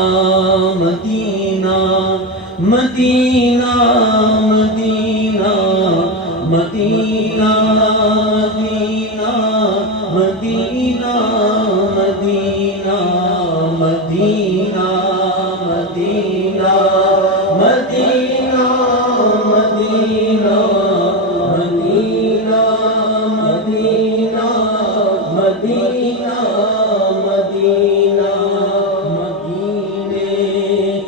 Medina Medina Medina Medina Medina Medina Medina Medina Medina Medina Medina Medina Medina Medina Medina मदीने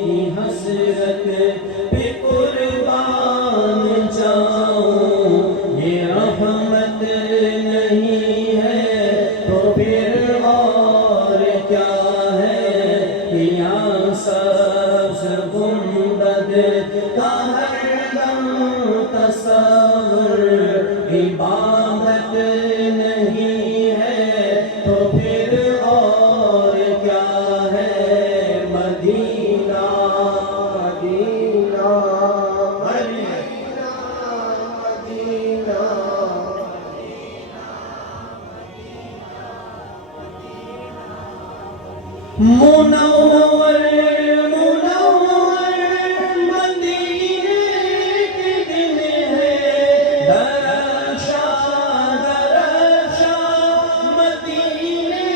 की हसरत पे कुर्बान जाऊं ये रहमत नहीं है तो फिर और क्या है यहाँ सब्ज़ गुंबद का हरदम तसव्वुर इबादत नहीं है तो फिर और क्या है मदीना मदीना मदीना मदीना मुनव्वर मुनव्वर मदीने के दिन है दरशा दरशा मदीने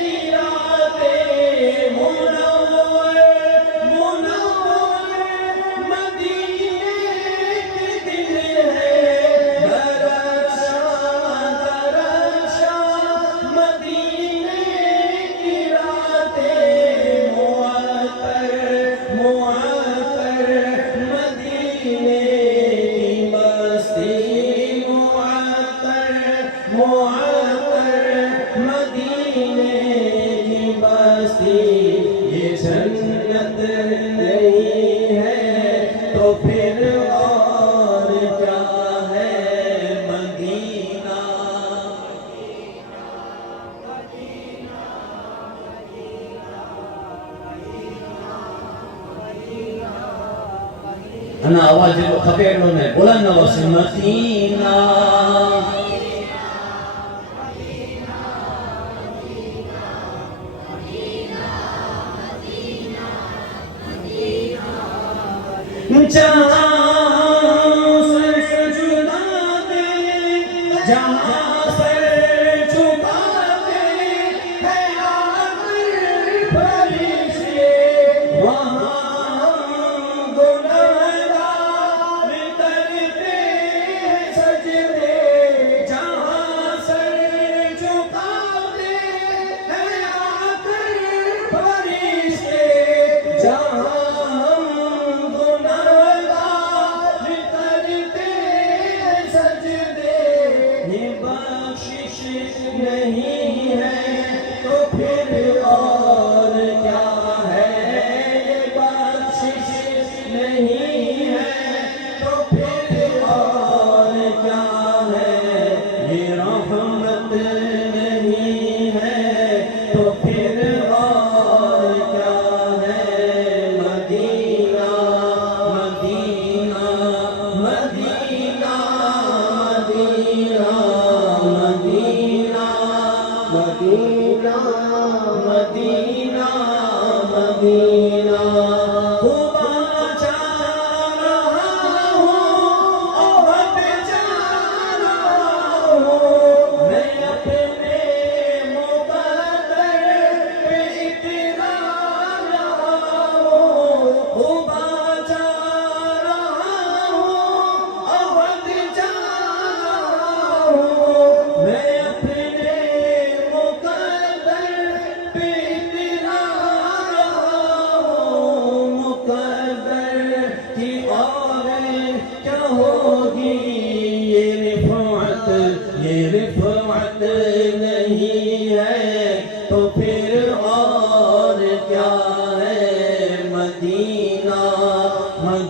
की रातें मुनव्वर मुनव्वर मदीने के दिन है दरशा दरशा मदीने की रातें मुअत्तर मदीने की मस्ती मुअत्तर मदीने की मस्ती ये जन्नत नहीं है तो फिर और क्या है मदीना अना आवाज जो खपे एड़ो ने बुलंद आवाज से मदीना जहाँ सर झुका दे जहाँ सर झुका दे है आखिर फरिश्ते वहाँ गुनहगार करते सजदे जहाँ सर झुका दे है आखिर फरिश्ते जहाँ नहीं है तो फिर और क्या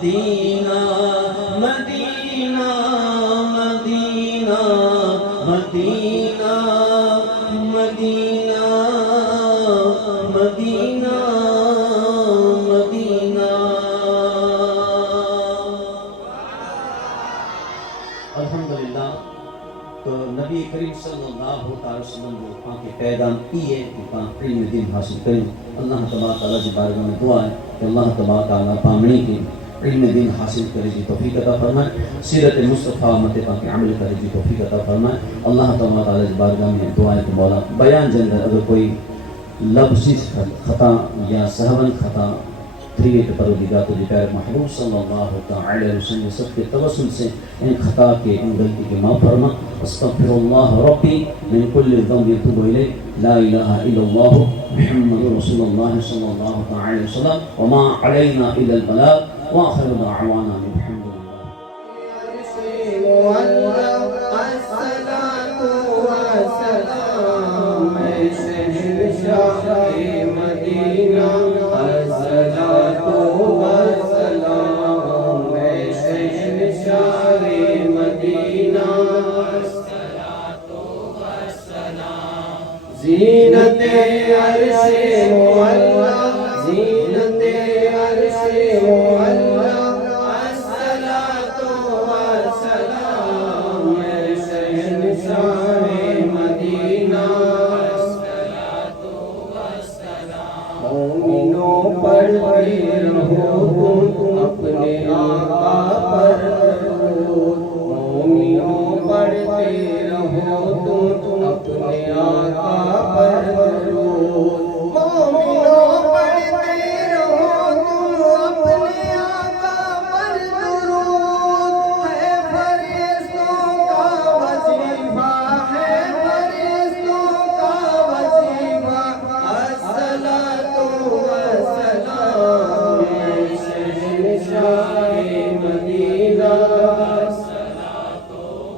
مدینہ مدینہ مدینہ مدینہ مدینہ مدینہ مدینہ. الحمدللہ. تو نبی کریم صلی اللہ علیہ وسلم کو پاک پیغام یہ ہے کہ پاک علم دین حاصل کریں. اللہ تبارک تعالیٰ کی بارگاہ میں دعا ہے کہ اللہ تبارک تعالیٰ پامنی کی علم دین حاصل کرے کی توفیق عطا فرمائے. سیرت مصطفیٰ مت پاک عمل کرے کی توفیق عطا فرمائے. اللہ تبارک تعالیٰ کی بارگاہ میں دعا ہے کہ مولا بیان کے اندر اگر کوئی لفظی خطا یا سہون خطا تھی تو پروردگار تجھے پیارے محبوب صلی اللہ علیہ وسلم سب کے توسل سے ان خطا کے ان غلطی کے معاف فرما. استغفر اللہ ربی من کل ذنب اتوب الیہ. لا الہ الا اللہ محمد رسول اللہ صلی اللہ علیہ وسلم وما علینا الا البلاغ واخر دعوانا الحمد زینت عرش مولا زینت عرش مولا الصلاۃ والسلام شہنشاہ مدینہ الصلاۃ والسلام. مومنوں پڑھتے رہو تم اپنے آقا پر درود. مومنوں پڑھتے رہو تم اپنے آقا پر درود. مومنوں پڑھتے رہو تم اپنے آقا پر درود. ہے فرشتوں کا وظیفہ ہے فرشتوں کا وظیفہ الصلاۃ والسلام شہنشاہ مدینہ الصلاۃ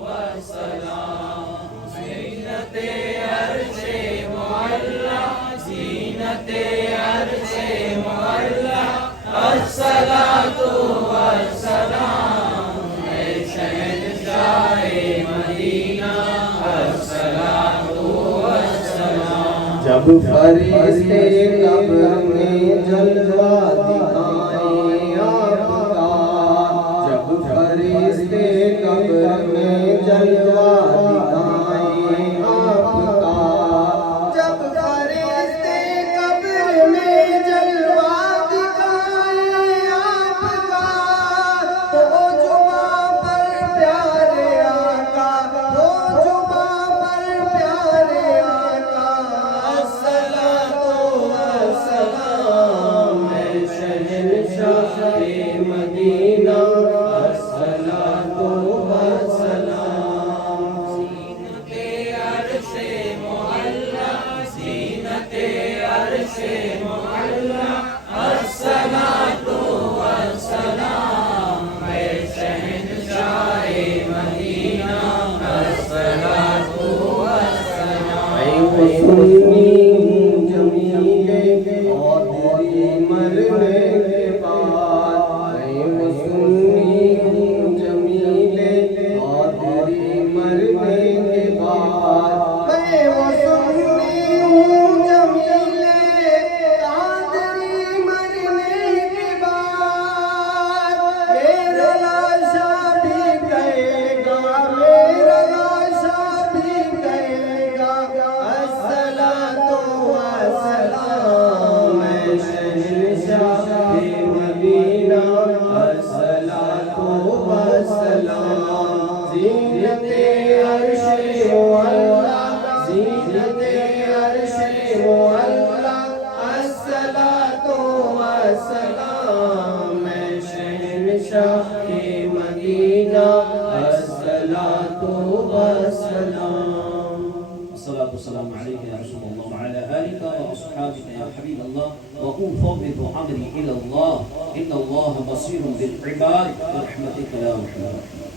والسلام. زینت عرش معلا زینت عرش معلا الصلاۃ والسلام شہنشاہ مدینہ الصلاۃ والسلام. جب فرشتے قبر میں جلوہ دکھائیں آپ کا. جب فرشتے قبر میں جلوہ دکھائیں آپ کا. جب فرشتے قبر میں جلوہ دکھائیں آپ کا. ہو جمعہ پر پیارے آقا ہو جمعہ پر پیارے آقا الصلاۃ والسلام شہنشاہ مدینہ الصلاۃ والسلام. زینت عرش معلا زینت عرش معلا الصلاۃ والسلام شہنشاہ مدینہ الصلاۃ والسلام. اے حسین جمیل قادری مرنے کے بعد. اے حسین جمیل قادری مرنے کے بعد. اے حسین جمیل قادری مرنے کے بعد. میرا لاشا بھی کہے گا میرا لاشا بھی کہے گا الصلاۃ والسلام شہنشاہ مدینہ الصلاۃ والسلام. زینت عرش معلا زینت عرش معلا الصلاۃ والسلام شہنشاہ مدینہ الصلاۃ والسلام. الصلاة والسلام عليك يا رسول الله وعلى آلك وأصحابك يا حبيب الله. وقل فوض أمري إلى الله إن الله بصير بالعباد برحمتك يا أرحم الراحمين.